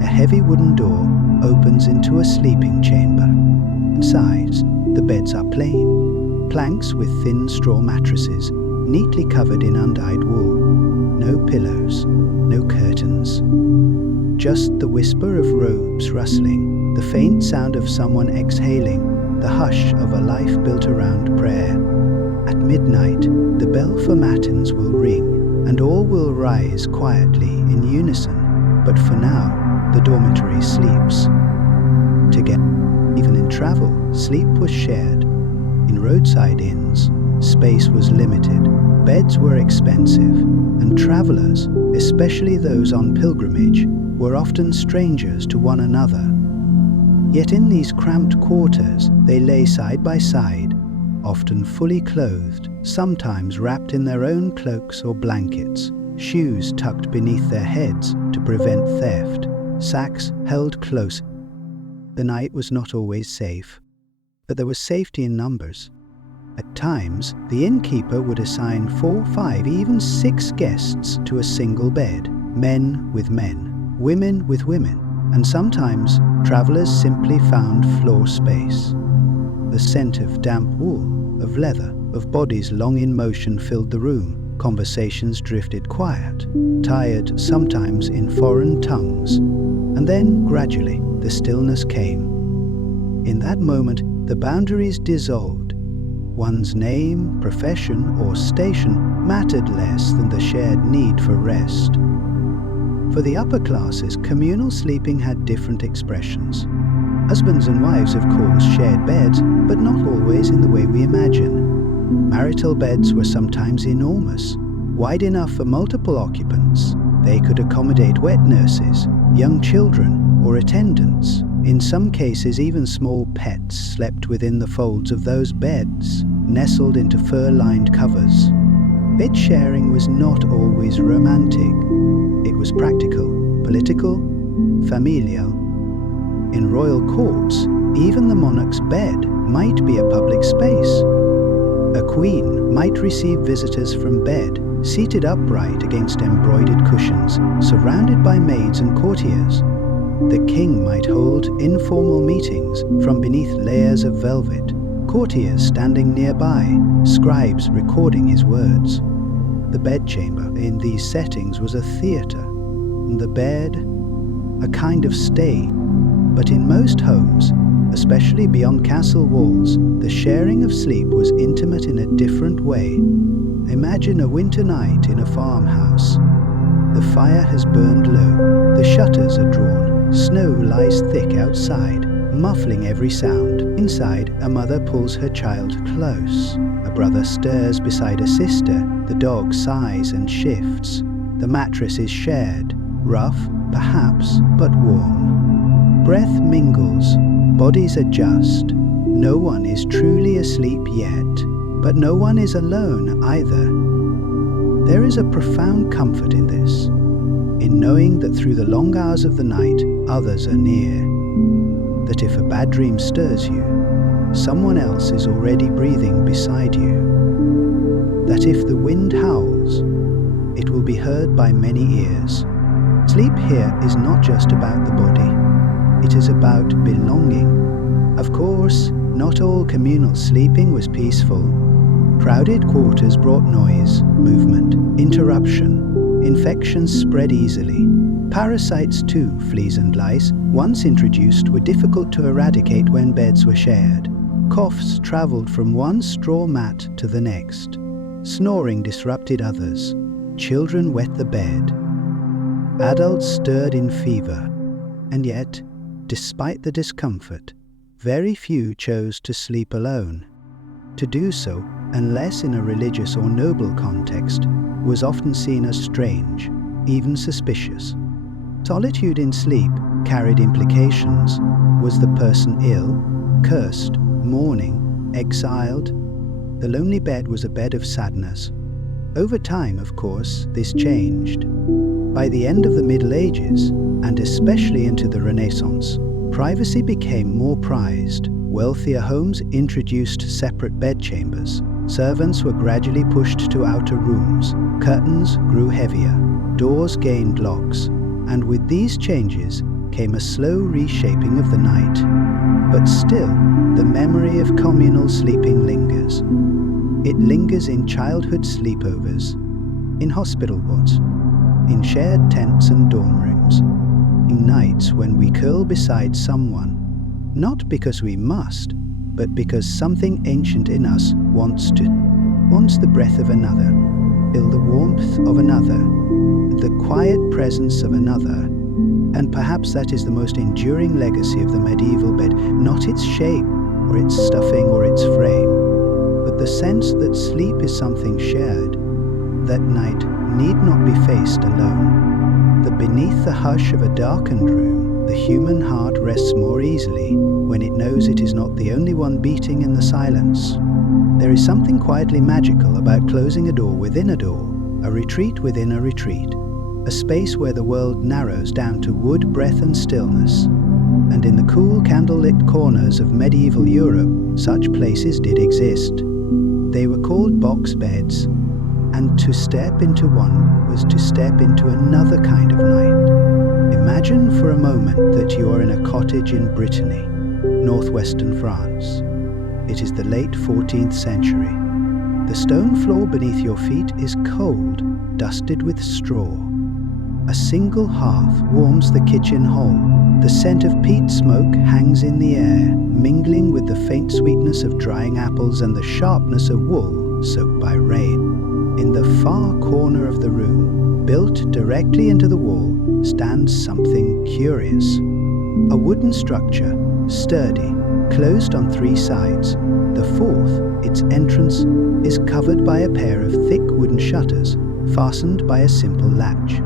a heavy wooden door opens into a sleeping chamber. Inside, the beds are plain, planks with thin straw mattresses, neatly covered in undyed wool. No pillows, no curtains. Just the whisper of robes rustling, the faint sound of someone exhaling, the hush of a life built around prayer. At midnight, the bell for matins will ring, and all will rise quietly in unison. But for now, the dormitory sleeps together. Even in travel, sleep was shared. In roadside inns, space was limited, beds were expensive, and travelers, especially those on pilgrimage, were often strangers to one another. Yet in these cramped quarters, they lay side by side, often fully clothed, sometimes wrapped in their own cloaks or blankets, shoes tucked beneath their heads to prevent theft, sacks held close. The night was not always safe, but there was safety in numbers. At times, the innkeeper would assign 4, 5, even 6 guests to a single bed, men with men, women with women, and sometimes travelers simply found floor space. The scent of damp wool, of leather, of bodies long in motion filled the room. Conversations drifted quiet, tired sometimes in foreign tongues, and then gradually the stillness came. In that moment, the boundaries dissolved. One's name, profession, or station mattered less than the shared need for rest. For the upper classes, communal sleeping had different expressions. Husbands and wives, of course, shared beds, but not always in the way we imagine. Marital beds were sometimes enormous, wide enough for multiple occupants. They could accommodate wet nurses, young children, or attendants. In some cases, even small pets slept within the folds of those beds, nestled into fur-lined covers. Bed sharing was not always romantic. It was practical, political, familial. In royal courts, even the monarch's bed might be a public space. A queen might receive visitors from bed, seated upright against embroidered cushions, surrounded by maids and courtiers. The king might hold informal meetings from beneath layers of velvet, courtiers standing nearby, scribes recording his words. The bedchamber in these settings was a theatre, and the bed a kind of stay. But in most homes, especially beyond castle walls, the sharing of sleep was intimate in a different way. Imagine a winter night in a farmhouse. The fire has burned low, the shutters are drawn, snow lies thick outside, muffling every sound. Inside, a mother pulls her child close. A brother stirs beside a sister. The dog sighs and shifts. The mattress is shared, rough, perhaps, but warm. Breath mingles, bodies adjust. No one is truly asleep yet, but no one is alone either. There is a profound comfort in this, in knowing that through the long hours of the night, others are near. That if a bad dream stirs you, someone else is already breathing beside you. That if the wind howls, it will be heard by many ears. Sleep here is not just about the body. It is about belonging. Of course, not all communal sleeping was peaceful. Crowded quarters brought noise, movement, interruption. Infections spread easily. Parasites too, fleas and lice, once introduced, were difficult to eradicate when beds were shared. Coughs traveled from one straw mat to the next. Snoring disrupted others. Children wet the bed. Adults stirred in fever. And yet, despite the discomfort, very few chose to sleep alone. To do so, unless in a religious or noble context, was often seen as strange, even suspicious. Solitude in sleep carried implications. Was the person ill, cursed, mourning, exiled? The lonely bed was a bed of sadness. Over time, of course, this changed. By the end of the Middle Ages, and especially into the Renaissance, privacy became more prized. Wealthier homes introduced separate bedchambers. Servants were gradually pushed to outer rooms. Curtains grew heavier. Doors gained locks. And with these changes came a slow reshaping of the night. But still, the memory of communal sleeping lingers. It lingers in childhood sleepovers, in hospital wards, in shared tents and dorm rooms, in nights when we curl beside someone, not because we must, but because something ancient in us wants the breath of another, feel the warmth of another, the quiet presence of another. And perhaps that is the most enduring legacy of the medieval bed, not its shape, or its stuffing, or its frame, but the sense that sleep is something shared, that night need not be faced alone, that beneath the hush of a darkened room, the human heart rests more easily when it knows it is not the only one beating in the silence. There is something quietly magical about closing a door within a door, a retreat within a retreat, a space where the world narrows down to wood, breath and stillness. And in the cool candle-lit corners of medieval Europe, such places did exist. They were called box beds, and to step into one was to step into another kind of night. Imagine for a moment that you are in a cottage in Brittany, northwestern France. It is the late 14th century. The stone floor beneath your feet is cold, dusted with straw. A single hearth warms the kitchen hall. The scent of peat smoke hangs in the air, mingling with the faint sweetness of drying apples and the sharpness of wool soaked by rain. In the far corner of the room, built directly into the wall, stands something curious. A wooden structure, sturdy, closed on three sides. The fourth, its entrance, is covered by a pair of thick wooden shutters, fastened by a simple latch.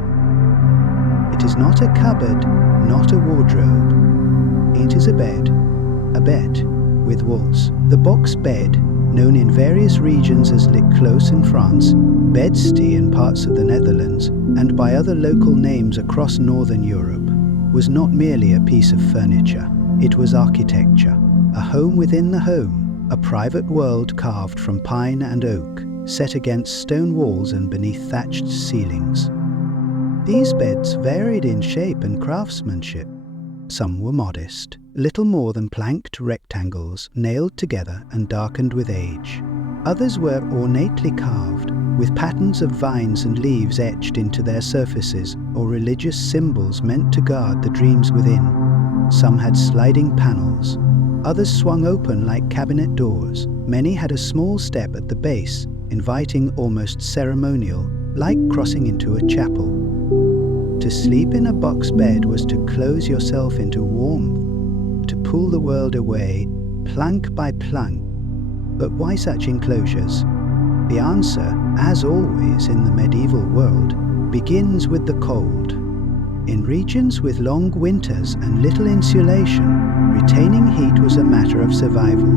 It is not a cupboard, not a wardrobe. It is a bed with walls. The box bed, known in various regions as lit close in France, bedstee in parts of the Netherlands, and by other local names across Northern Europe, was not merely a piece of furniture. It was architecture, a home within the home, a private world carved from pine and oak, set against stone walls and beneath thatched ceilings. These beds varied in shape and craftsmanship. Some were modest, little more than planked rectangles nailed together and darkened with age. Others were ornately carved, with patterns of vines and leaves etched into their surfaces, or religious symbols meant to guard the dreams within. Some had sliding panels. Others swung open like cabinet doors. Many had a small step at the base, inviting, almost ceremonial, like crossing into a chapel. To sleep in a box bed was to close yourself into warmth, to pull the world away, plank by plank. But why such enclosures? The answer, as always in the medieval world, begins with the cold. In regions with long winters and little insulation, retaining heat was a matter of survival.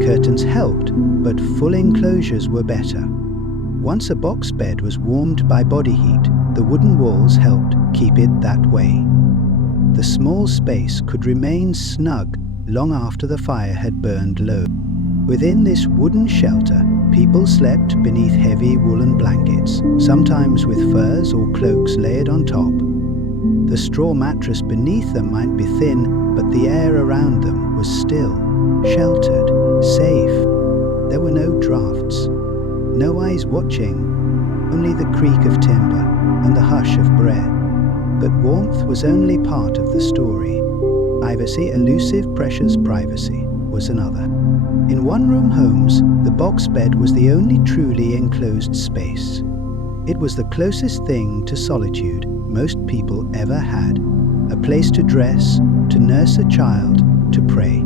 Curtains helped, but full enclosures were better. Once a box bed was warmed by body heat, the wooden walls helped keep it that way. The small space could remain snug long after the fire had burned low. Within this wooden shelter, people slept beneath heavy woolen blankets, sometimes with furs or cloaks layered on top. The straw mattress beneath them might be thin, but the air around them was still, sheltered, safe. There were no drafts, no eyes watching, only the creak of timber and the hush of breath. But warmth was only part of the story. Privacy, elusive, precious privacy, was another. In one-room homes, the box bed was the only truly enclosed space. It was the closest thing to solitude most people ever had. A place to dress, to nurse a child, to pray.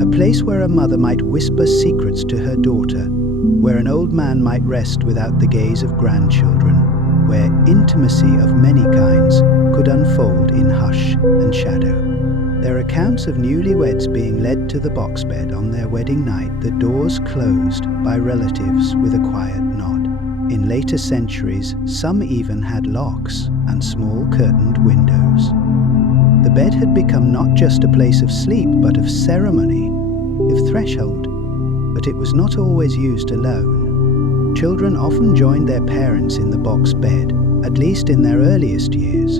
A place where a mother might whisper secrets to her daughter, where an old man might rest without the gaze of grandchildren, where intimacy of many kinds could unfold in hush and shadow. There are accounts of newlyweds being led to the box bed on their wedding night, the doors closed by relatives with a quiet nod. In later centuries, some even had locks and small curtained windows. The bed had become not just a place of sleep, but of ceremony, of threshold. But it was not always used alone. Children often joined their parents in the box bed, at least in their earliest years.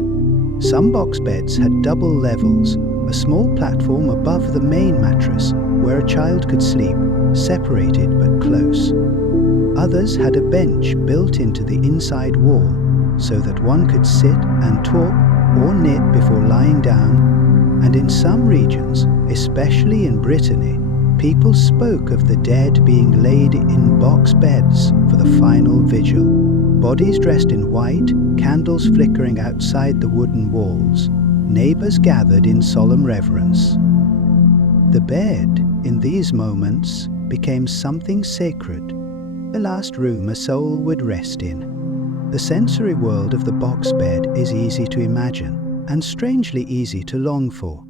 Some box beds had double levels, a small platform above the main mattress where a child could sleep, separated but close. Others had a bench built into the inside wall so that one could sit and talk or knit before lying down. And in some regions, especially in Brittany, people spoke of the dead being laid in box beds for the final vigil. Bodies dressed in white, candles flickering outside the wooden walls. Neighbors gathered in solemn reverence. The bed, in these moments, became something sacred, the last room a soul would rest in. The sensory world of the box bed is easy to imagine, and strangely easy to long for.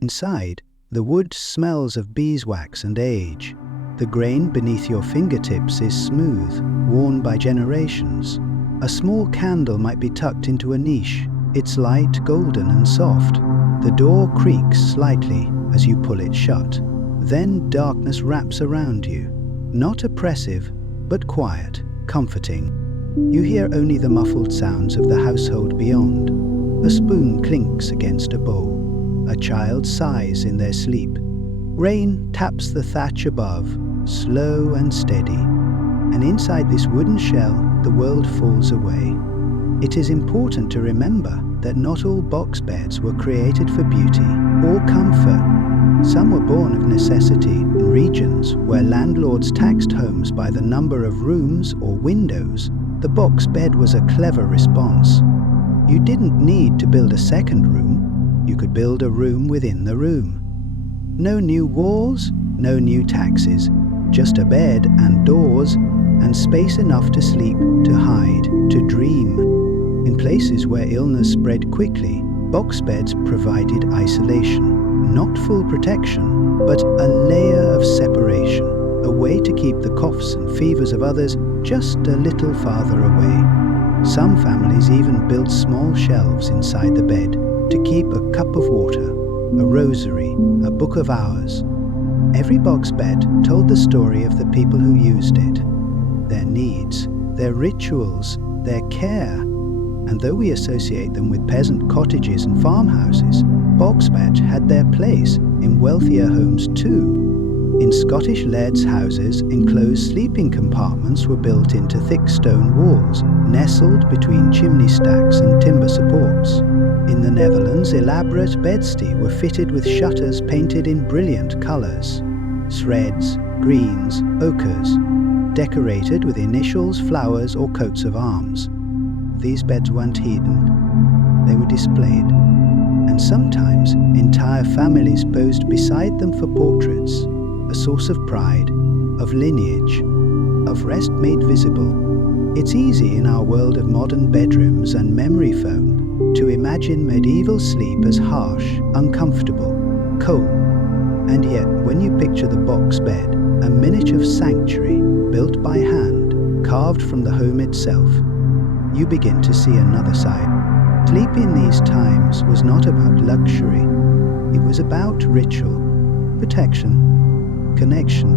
Inside, the wood smells of beeswax and age. The grain beneath your fingertips is smooth, worn by generations. A small candle might be tucked into a niche, its light golden and soft. The door creaks slightly as you pull it shut. Then darkness wraps around you. Not oppressive, but quiet, comforting. You hear only the muffled sounds of the household beyond. A spoon clinks against a bowl. A child sighs in their sleep. Rain taps the thatch above, slow and steady. And inside this wooden shell, the world falls away. It is important to remember that not all box beds were created for beauty or comfort. Some were born of necessity in regions where landlords taxed homes by the number of rooms or windows. The box bed was a clever response. You didn't need to build a second room. You could build a room within the room. No new walls, no new taxes, just a bed and doors and space enough to sleep, to hide, to dream. In places where illness spread quickly, box beds provided isolation, not full protection, but a layer of separation, a way to keep the coughs and fevers of others just a little farther away. Some families even built small shelves inside the bed to keep a cup of water, a rosary, a book of hours. Every box bed told the story of the people who used it, their needs, their rituals, their care. And though we associate them with peasant cottages and farmhouses, box beds had their place in wealthier homes too. In Scottish lairds' houses, enclosed sleeping compartments were built into thick stone walls, nestled between chimney stacks and timber supports. In the Netherlands, elaborate bedsteads were fitted with shutters painted in brilliant colours, shreds, greens, ochres, decorated with initials, flowers or coats of arms. These beds weren't hidden, they were displayed, and sometimes entire families posed beside them for portraits, a source of pride, of lineage, of rest made visible. It's easy in our world of modern bedrooms and memory foam to imagine medieval sleep as harsh, uncomfortable, cold, and yet when you picture the box bed, a miniature sanctuary built by hand, carved from the home itself, you begin to see another side. Sleep in these times was not about luxury. It was about ritual, protection, connection.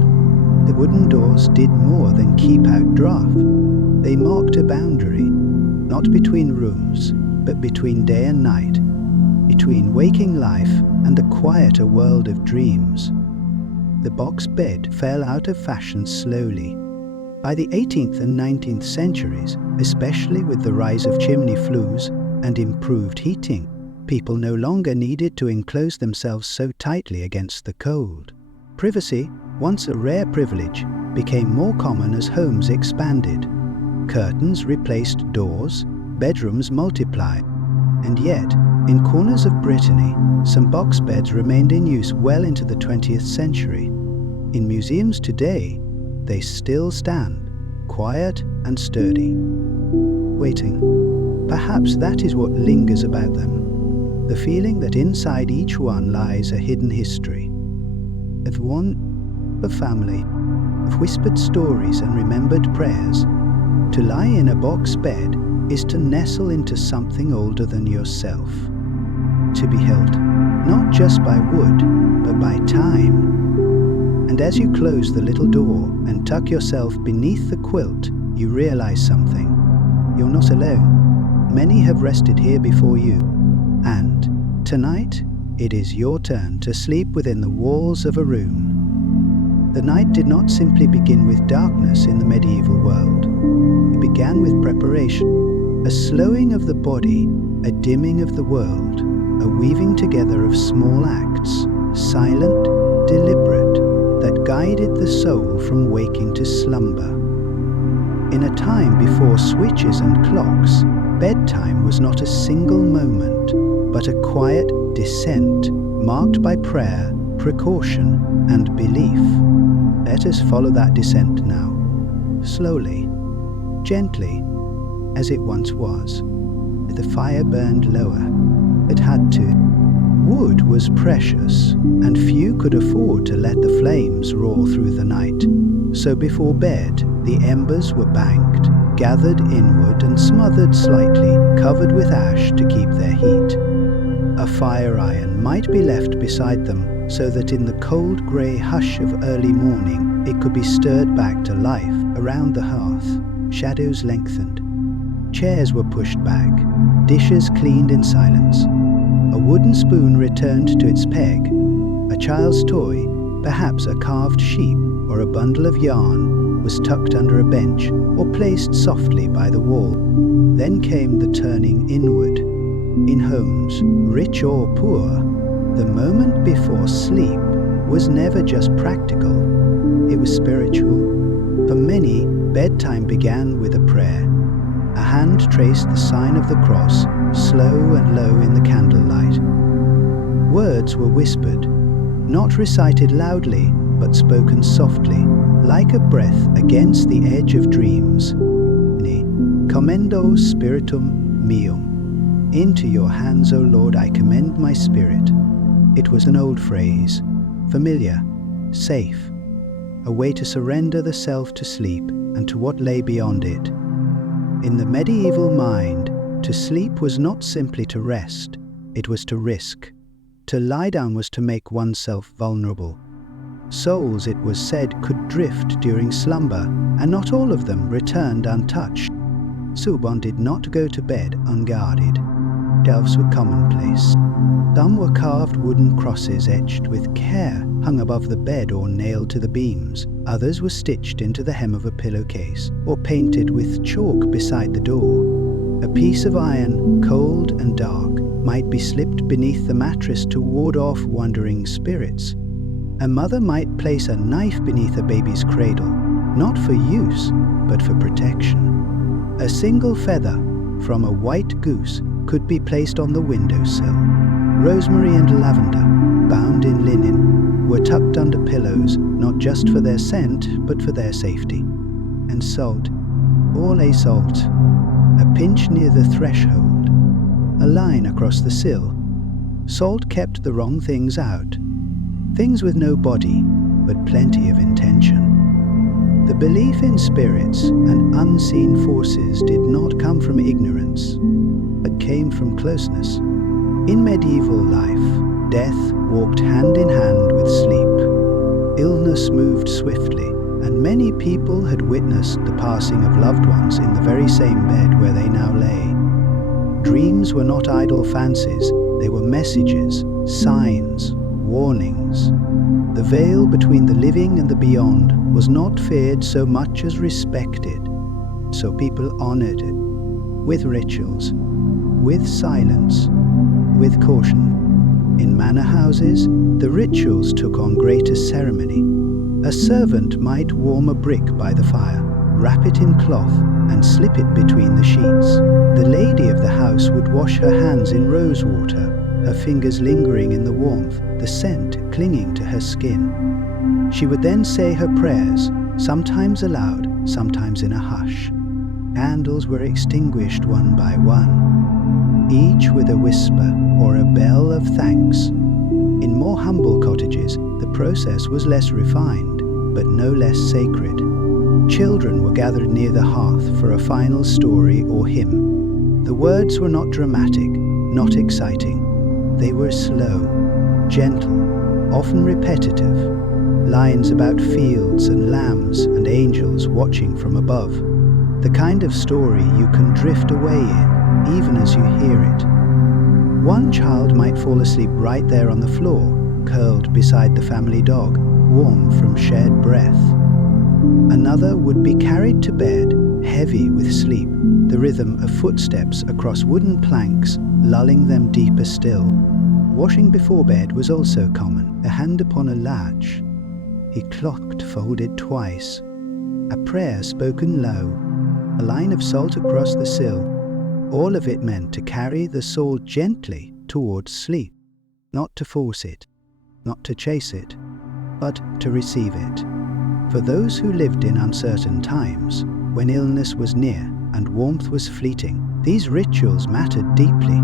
The wooden doors did more than keep out draught. They marked a boundary, not between rooms, but between day and night, between waking life and the quieter world of dreams. The box bed fell out of fashion slowly. By the 18th and 19th centuries, especially with the rise of chimney flues and improved heating, people no longer needed to enclose themselves so tightly against the cold. Privacy, once a rare privilege, became more common as homes expanded. Curtains replaced doors, bedrooms multiplied, and yet, in corners of Brittany, some box beds remained in use well into the 20th century. In museums today, they still stand, quiet and sturdy, waiting. Perhaps that is what lingers about them, the feeling that inside each one lies a hidden history. Of one, of family, of whispered stories and remembered prayers. To lie in a box bed is to nestle into something older than yourself. To be held, not just by wood, but by time. And as you close the little door and tuck yourself beneath the quilt, you realize something. You're not alone. Many have rested here before you. And tonight, it is your turn to sleep within the walls of a room. The night did not simply begin with darkness in the medieval world. It began with preparation, a slowing of the body, a dimming of the world, a weaving together of small acts, silent, deliberate, that guided the soul from waking to slumber. In a time before switches and clocks, bedtime was not a single moment, but a quiet descent marked by prayer, precaution, and belief. Let us follow that descent now, slowly, gently, as it once was. The fire burned lower. It had to. Wood was precious, and few could afford to let the flames roar through the night. So before bed, the embers were banked, gathered inward and smothered slightly, covered with ash to keep their heat. A fire iron might be left beside them, so that in the cold grey hush of early morning it could be stirred back to life. Around the hearth, shadows lengthened. Chairs were pushed back, dishes cleaned in silence. A wooden spoon returned to its peg. A child's toy, perhaps a carved sheep or a bundle of yarn, was tucked under a bench or placed softly by the wall. Then came the turning inward. In homes, rich or poor, the moment before sleep was never just practical, it was spiritual. For many, bedtime began with a prayer. A hand traced the sign of the cross, slow and low in the candlelight. Words were whispered, not recited loudly, but spoken softly, like a breath against the edge of dreams. Commendo spiritum meum. Into your hands, O Lord, I commend my spirit. It was an old phrase, familiar, safe, a way to surrender the self to sleep and to what lay beyond it. In the medieval mind, to sleep was not simply to rest, it was to risk. To lie down was to make oneself vulnerable. Souls, it was said, could drift during slumber, and not all of them returned untouched. Subon did not go to bed unguarded. Delves were commonplace. Some were carved wooden crosses etched with care, hung above the bed or nailed to the beams. Others were stitched into the hem of a pillowcase, or painted with chalk beside the door. A piece of iron, cold and dark, might be slipped beneath the mattress to ward off wandering spirits. A mother might place a knife beneath a baby's cradle, not for use, but for protection. A single feather from a white goose could be placed on the windowsill. Rosemary and lavender, bound in linen, were tucked under pillows, not just for their scent, but for their safety. And salt, orlais salt, a pinch near the threshold, a line across the sill. Salt kept the wrong things out. Things with no body, but plenty of intention. The belief in spirits and unseen forces did not come from ignorance, but came from closeness. In medieval life, death walked hand in hand with sleep. Illness moved swiftly, and many people had witnessed the passing of loved ones in the very same bed where they now lay. Dreams were not idle fancies, they were messages, signs, warnings. The veil between the living and the beyond was not feared so much as respected, so people honored it with rituals, with silence, with caution. In manor houses, the rituals took on greater ceremony. A servant might warm a brick by the fire, wrap it in cloth, and slip it between the sheets. The lady of the house would wash her hands in rose water, her fingers lingering in the warmth, the scent clinging to her skin. She would then say her prayers, sometimes aloud, sometimes in a hush. Candles were extinguished one by one, each with a whisper or a bell of thanks. In more humble cottages, the process was less refined, but no less sacred. Children were gathered near the hearth for a final story or hymn. The words were not dramatic, not exciting. They were slow, gentle, often repetitive. Lines about fields and lambs and angels watching from above. The kind of story you can drift away in, even as you hear it. One child might fall asleep right there on the floor, curled beside the family dog, warm from shared breath. Another would be carried to bed, heavy with sleep, the rhythm of footsteps across wooden planks, lulling them deeper still. Washing before bed was also common, a hand upon a latch. He clocked folded twice, a prayer spoken low, a line of salt across the sill. All of it meant to carry the soul gently towards sleep, not to force it, not to chase it, but to receive it. For those who lived in uncertain times, when illness was near and warmth was fleeting, these rituals mattered deeply.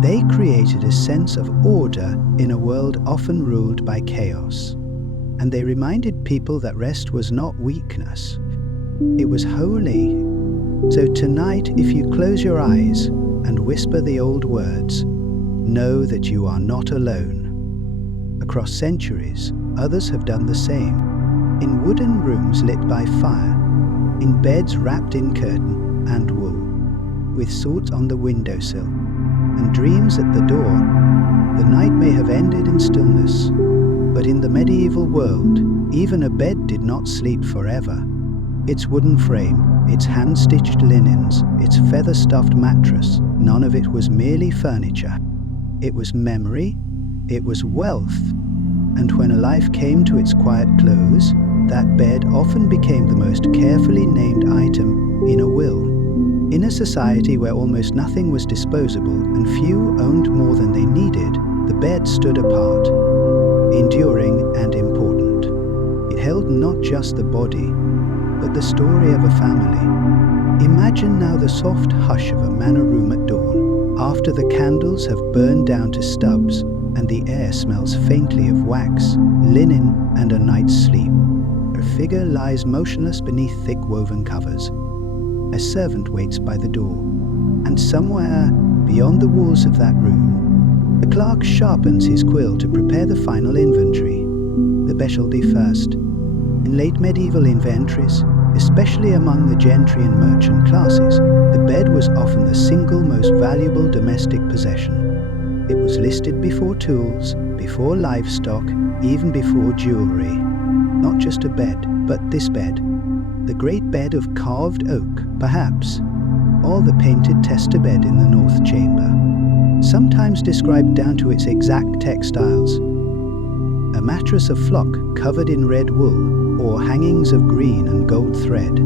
They created a sense of order in a world often ruled by chaos. And they reminded people that rest was not weakness, it was holy. So tonight, if you close your eyes and whisper the old words, know that you are not alone. Across centuries, others have done the same. In wooden rooms lit by fire, in beds wrapped in curtain and wool, with salt on the windowsill, and dreams at the door, the night may have ended in stillness. But in the medieval world, even a bed did not sleep forever. Its wooden frame, its hand-stitched linens, its feather-stuffed mattress, none of it was merely furniture. It was memory, it was wealth, and when a life came to its quiet close, that bed often became the most carefully named item in a will. In a society where almost nothing was disposable and few owned more than they needed, the bed stood apart, enduring and important. It held not just the body, but the story of a family. Imagine now the soft hush of a manor room at dawn, after the candles have burned down to stubs and the air smells faintly of wax, linen, and a night's sleep. Her figure lies motionless beneath thick woven covers. A servant waits by the door, and somewhere beyond the walls of that room, the clerk sharpens his quill to prepare the final inventory. The specialty first. In late medieval inventories, especially among the gentry and merchant classes, the bed was often the single most valuable domestic possession. It was listed before tools, before livestock, even before jewelry. Not just a bed, but this bed. The great bed of carved oak, perhaps, or the painted tester bed in the north chamber, sometimes described down to its exact textiles. A mattress of flock covered in red wool, or hangings of green and gold thread.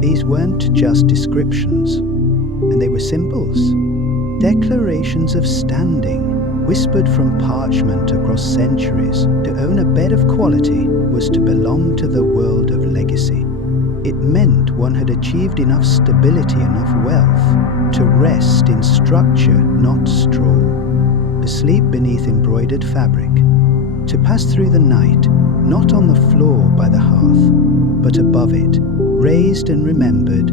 These weren't just descriptions, and they were symbols, declarations of standing, whispered from parchment across centuries. To own a bed of quality was to belong to the world of legacy. It meant one had achieved enough stability, enough wealth, to rest in structure, not straw, to sleep beneath embroidered fabric, to pass through the night, not on the floor by the hearth, but above it, raised and remembered.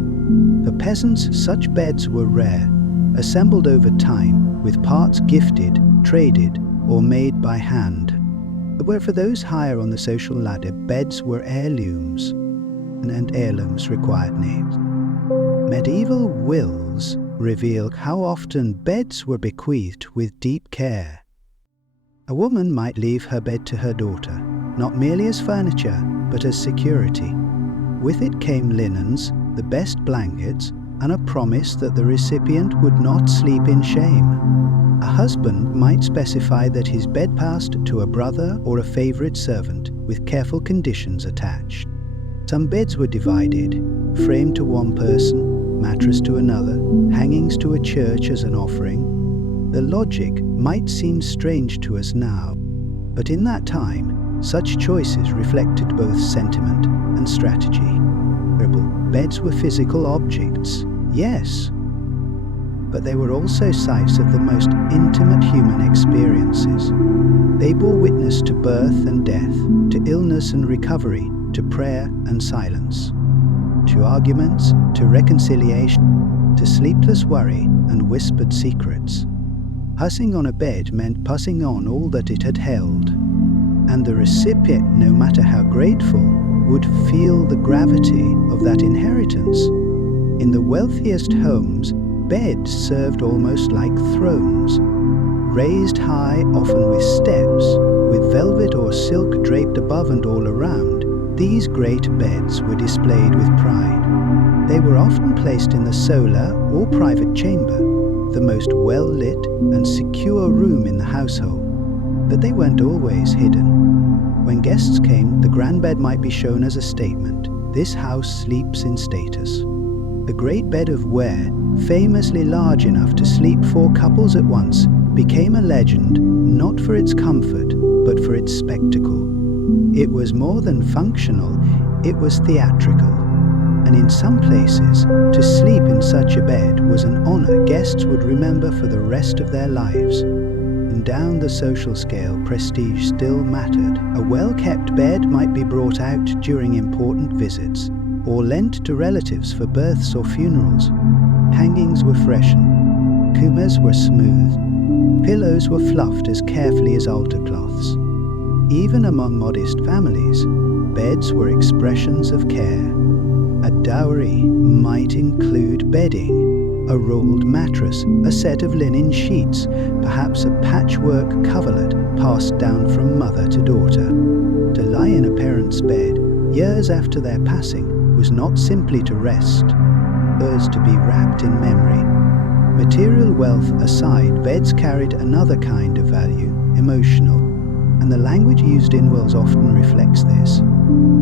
For peasants, such beds were rare, assembled over time, with parts gifted, traded, or made by hand. Where for those higher on the social ladder, beds were heirlooms, and heirlooms required names. Medieval wills reveal how often beds were bequeathed with deep care. A woman might leave her bed to her daughter, not merely as furniture, but as security. With it came linens, the best blankets, and a promise that the recipient would not sleep in shame. A husband might specify that his bed passed to a brother or a favorite servant, with careful conditions attached. Some beds were divided, frame to one person, mattress to another, hangings to a church as an offering. The logic might seem strange to us now, but in that time, such choices reflected both sentiment and strategy. Beds were physical objects, yes, but they were also sites of the most intimate human experiences. They bore witness to birth and death, to illness and recovery, to prayer and silence, to arguments, to reconciliation, to sleepless worry and whispered secrets. Passing on a bed meant passing on all that it had held, and the recipient, no matter how grateful, would feel the gravity of that inheritance. In the wealthiest homes, beds served almost like thrones, raised high, often with steps, with velvet or silk draped above and all around. These great beds were displayed with pride. They were often placed in the solar or private chamber, the most well-lit and secure room in the household, but they weren't always hidden. When guests came, the grand bed might be shown as a statement, "This house sleeps in status." The great bed of Ware, famously large enough to sleep 4 couples at once, became a legend not for its comfort, but for its spectacle. It was more than functional, it was theatrical. And in some places, to sleep in such a bed was an honor guests would remember for the rest of their lives. And down the social scale, prestige still mattered. A well-kept bed might be brought out during important visits, or lent to relatives for births or funerals. Hangings were freshened, kumas were smoothed, pillows were fluffed as carefully as altar cloths. Even among modest families, beds were expressions of care. A dowry might include bedding, a rolled mattress, a set of linen sheets, perhaps a patchwork coverlet passed down from mother to daughter. To lie in a parent's bed, years after their passing, was not simply to rest, it was to be wrapped in memory. Material wealth aside, beds carried another kind of value, emotional, and the language used in wills often reflects this.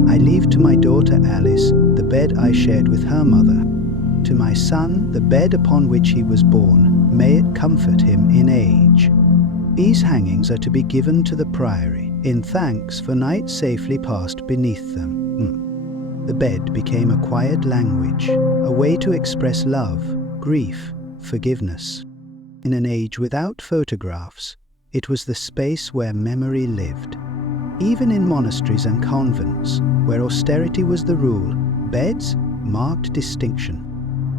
I leave to my daughter Alice the bed I shared with her mother. To my son, the bed upon which he was born. May it comfort him in age. These hangings are to be given to the priory, in thanks for nights safely passed beneath them. The bed became a quiet language, a way to express love, grief, forgiveness. In an age without photographs, it was the space where memory lived. Even in monasteries and convents, where austerity was the rule, beds marked distinction.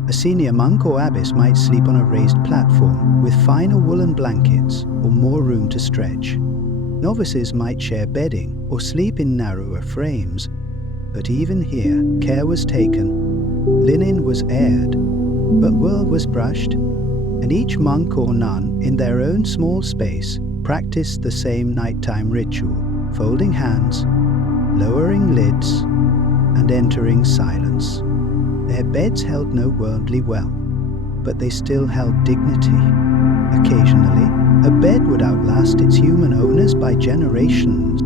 A senior monk or abbess might sleep on a raised platform with finer woolen blankets or more room to stretch. Novices might share bedding or sleep in narrower frames, but even here care was taken. Linen was aired, but wool was brushed, and each monk or nun in their own small space practiced the same nighttime ritual, folding hands, lowering lids, and entering silence. Their beds held no worldly wealth, but they still held dignity. Occasionally, a bed would outlast its human owners by generations.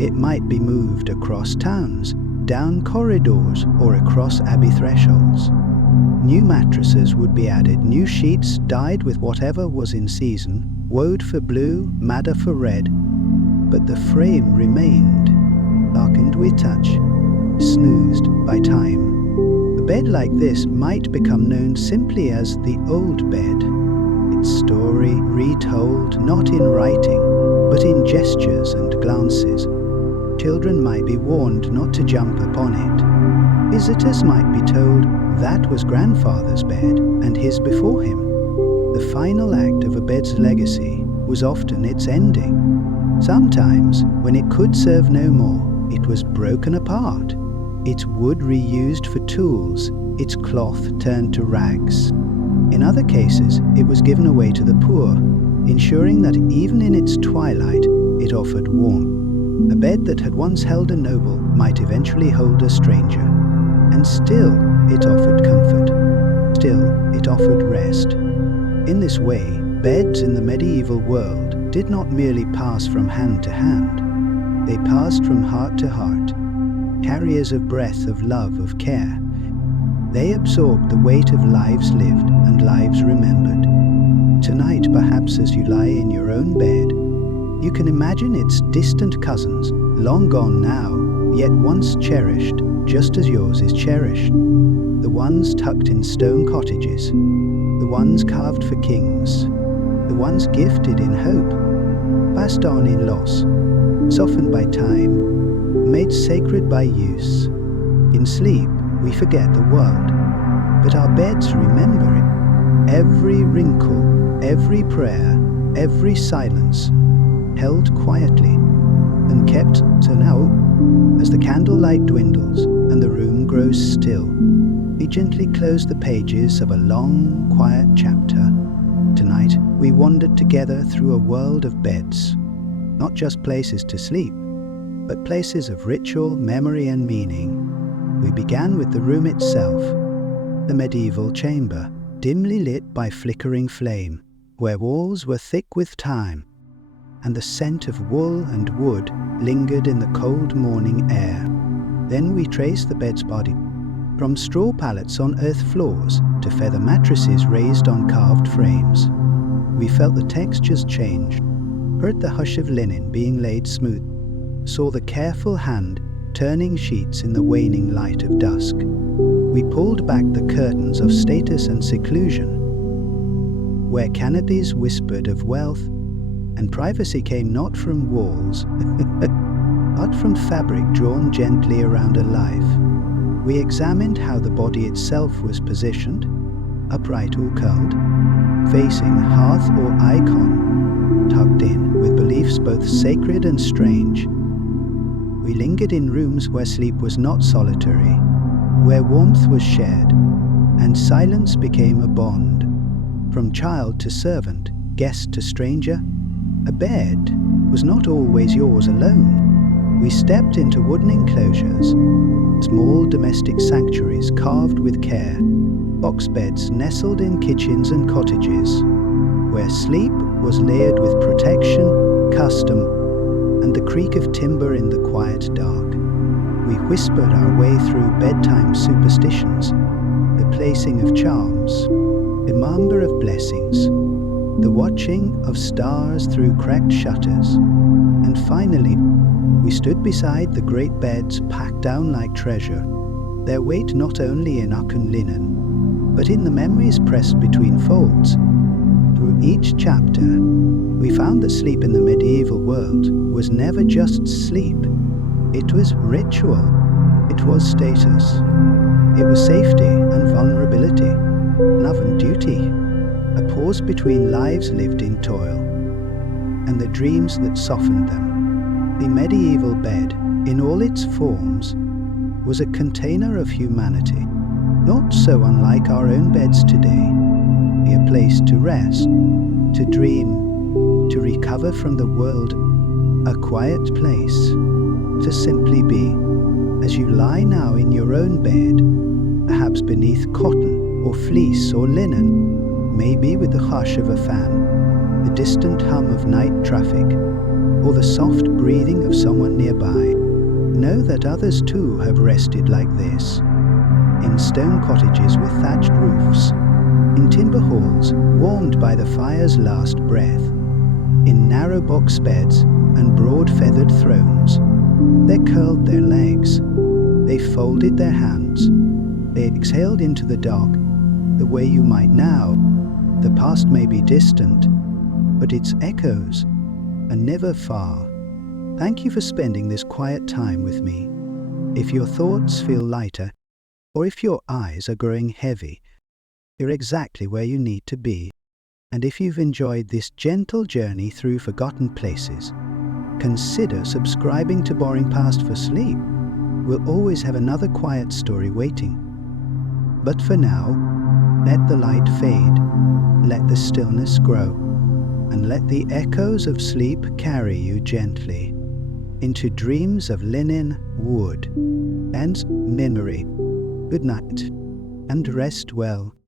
It might be moved across towns, down corridors, or across abbey thresholds. New mattresses would be added, new sheets dyed with whatever was in season, woad for blue, madder for red, but the frame remained, darkened with touch, smoothed by time. A bed like this might become known simply as the old bed, its story retold not in writing, but in gestures and glances. Children might be warned not to jump upon it. Visitors might be told that was grandfather's bed and his before him. The final act of a bed's legacy was often its ending. Sometimes, when it could serve no more, it was broken apart, its wood reused for tools, its cloth turned to rags. In other cases, it was given away to the poor, ensuring that even in its twilight, it offered warmth. A bed that had once held a noble might eventually hold a stranger. And still, it offered comfort. Still, it offered rest. In this way, beds in the medieval world did not merely pass from hand to hand. They passed from heart to heart, carriers of breath, of love, of care. They absorbed the weight of lives lived and lives remembered. Tonight, perhaps as you lie in your own bed, you can imagine its distant cousins, long gone now, yet once cherished, just as yours is cherished. The ones tucked in stone cottages, the ones carved for kings, the ones gifted in hope, passed on in loss, softened by time, made sacred by use. In sleep, we forget the world, but our beds remember it. Every wrinkle, every prayer, every silence, held quietly and kept. So now, as the candlelight dwindles and the room grows still, we gently close the pages of a long, quiet chapter. Tonight, we wandered together through a world of beds, not just places to sleep, but places of ritual, memory, and meaning. We began with the room itself, the medieval chamber, dimly lit by flickering flame, where walls were thick with time, and the scent of wool and wood lingered in the cold morning air. Then we traced the bed's body, from straw pallets on earth floors to feather mattresses raised on carved frames. We felt the textures change, heard the hush of linen being laid smooth, saw the careful hand turning sheets in the waning light of dusk. We pulled back the curtains of status and seclusion, where canopies whispered of wealth, and privacy came not from walls, but from fabric drawn gently around a life. We examined how the body itself was positioned, upright or curled, facing hearth or icon, tucked in with beliefs both sacred and strange. We lingered in rooms where sleep was not solitary, where warmth was shared, and silence became a bond. From child to servant, guest to stranger, a bed was not always yours alone. We stepped into wooden enclosures, small domestic sanctuaries carved with care, box beds nestled in kitchens and cottages, where sleep was layered with protection, custom, and the creak of timber in the quiet dark. We whispered our way through bedtime superstitions, the placing of charms, the murmur of blessings, the watching of stars through cracked shutters, and finally, we stood beside the great beds packed down like treasure, their weight not only in Uckan linen, but in the memories pressed between folds. Through each chapter, we found that sleep in the medieval world was never just sleep. It was ritual, it was status, it was safety and vulnerability, love and duty, a pause between lives lived in toil, and the dreams that softened them. The medieval bed, in all its forms, was a container of humanity, not so unlike our own beds today, a place to rest, to dream, to recover from the world, a quiet place to simply be. As you lie now in your own bed, perhaps beneath cotton or fleece or linen, maybe with the hush of a fan, the distant hum of night traffic, or the soft breathing of someone nearby, know that others too have rested like this, in stone cottages with thatched roofs, in timber halls warmed by the fire's last breath, in narrow box beds and broad feathered thrones. They curled their legs, they folded their hands, they exhaled into the dark, the way you might now. The past may be distant, but its echoes are never far. Thank you for spending this quiet time with me. If your thoughts feel lighter, or if your eyes are growing heavy, you're exactly where you need to be. And if you've enjoyed this gentle journey through forgotten places, consider subscribing to Boring Past for Sleep. We'll always have another quiet story waiting. But for now, let the light fade, let the stillness grow, and let the echoes of sleep carry you gently into dreams of linen, wood, and memory. Good night, and rest well.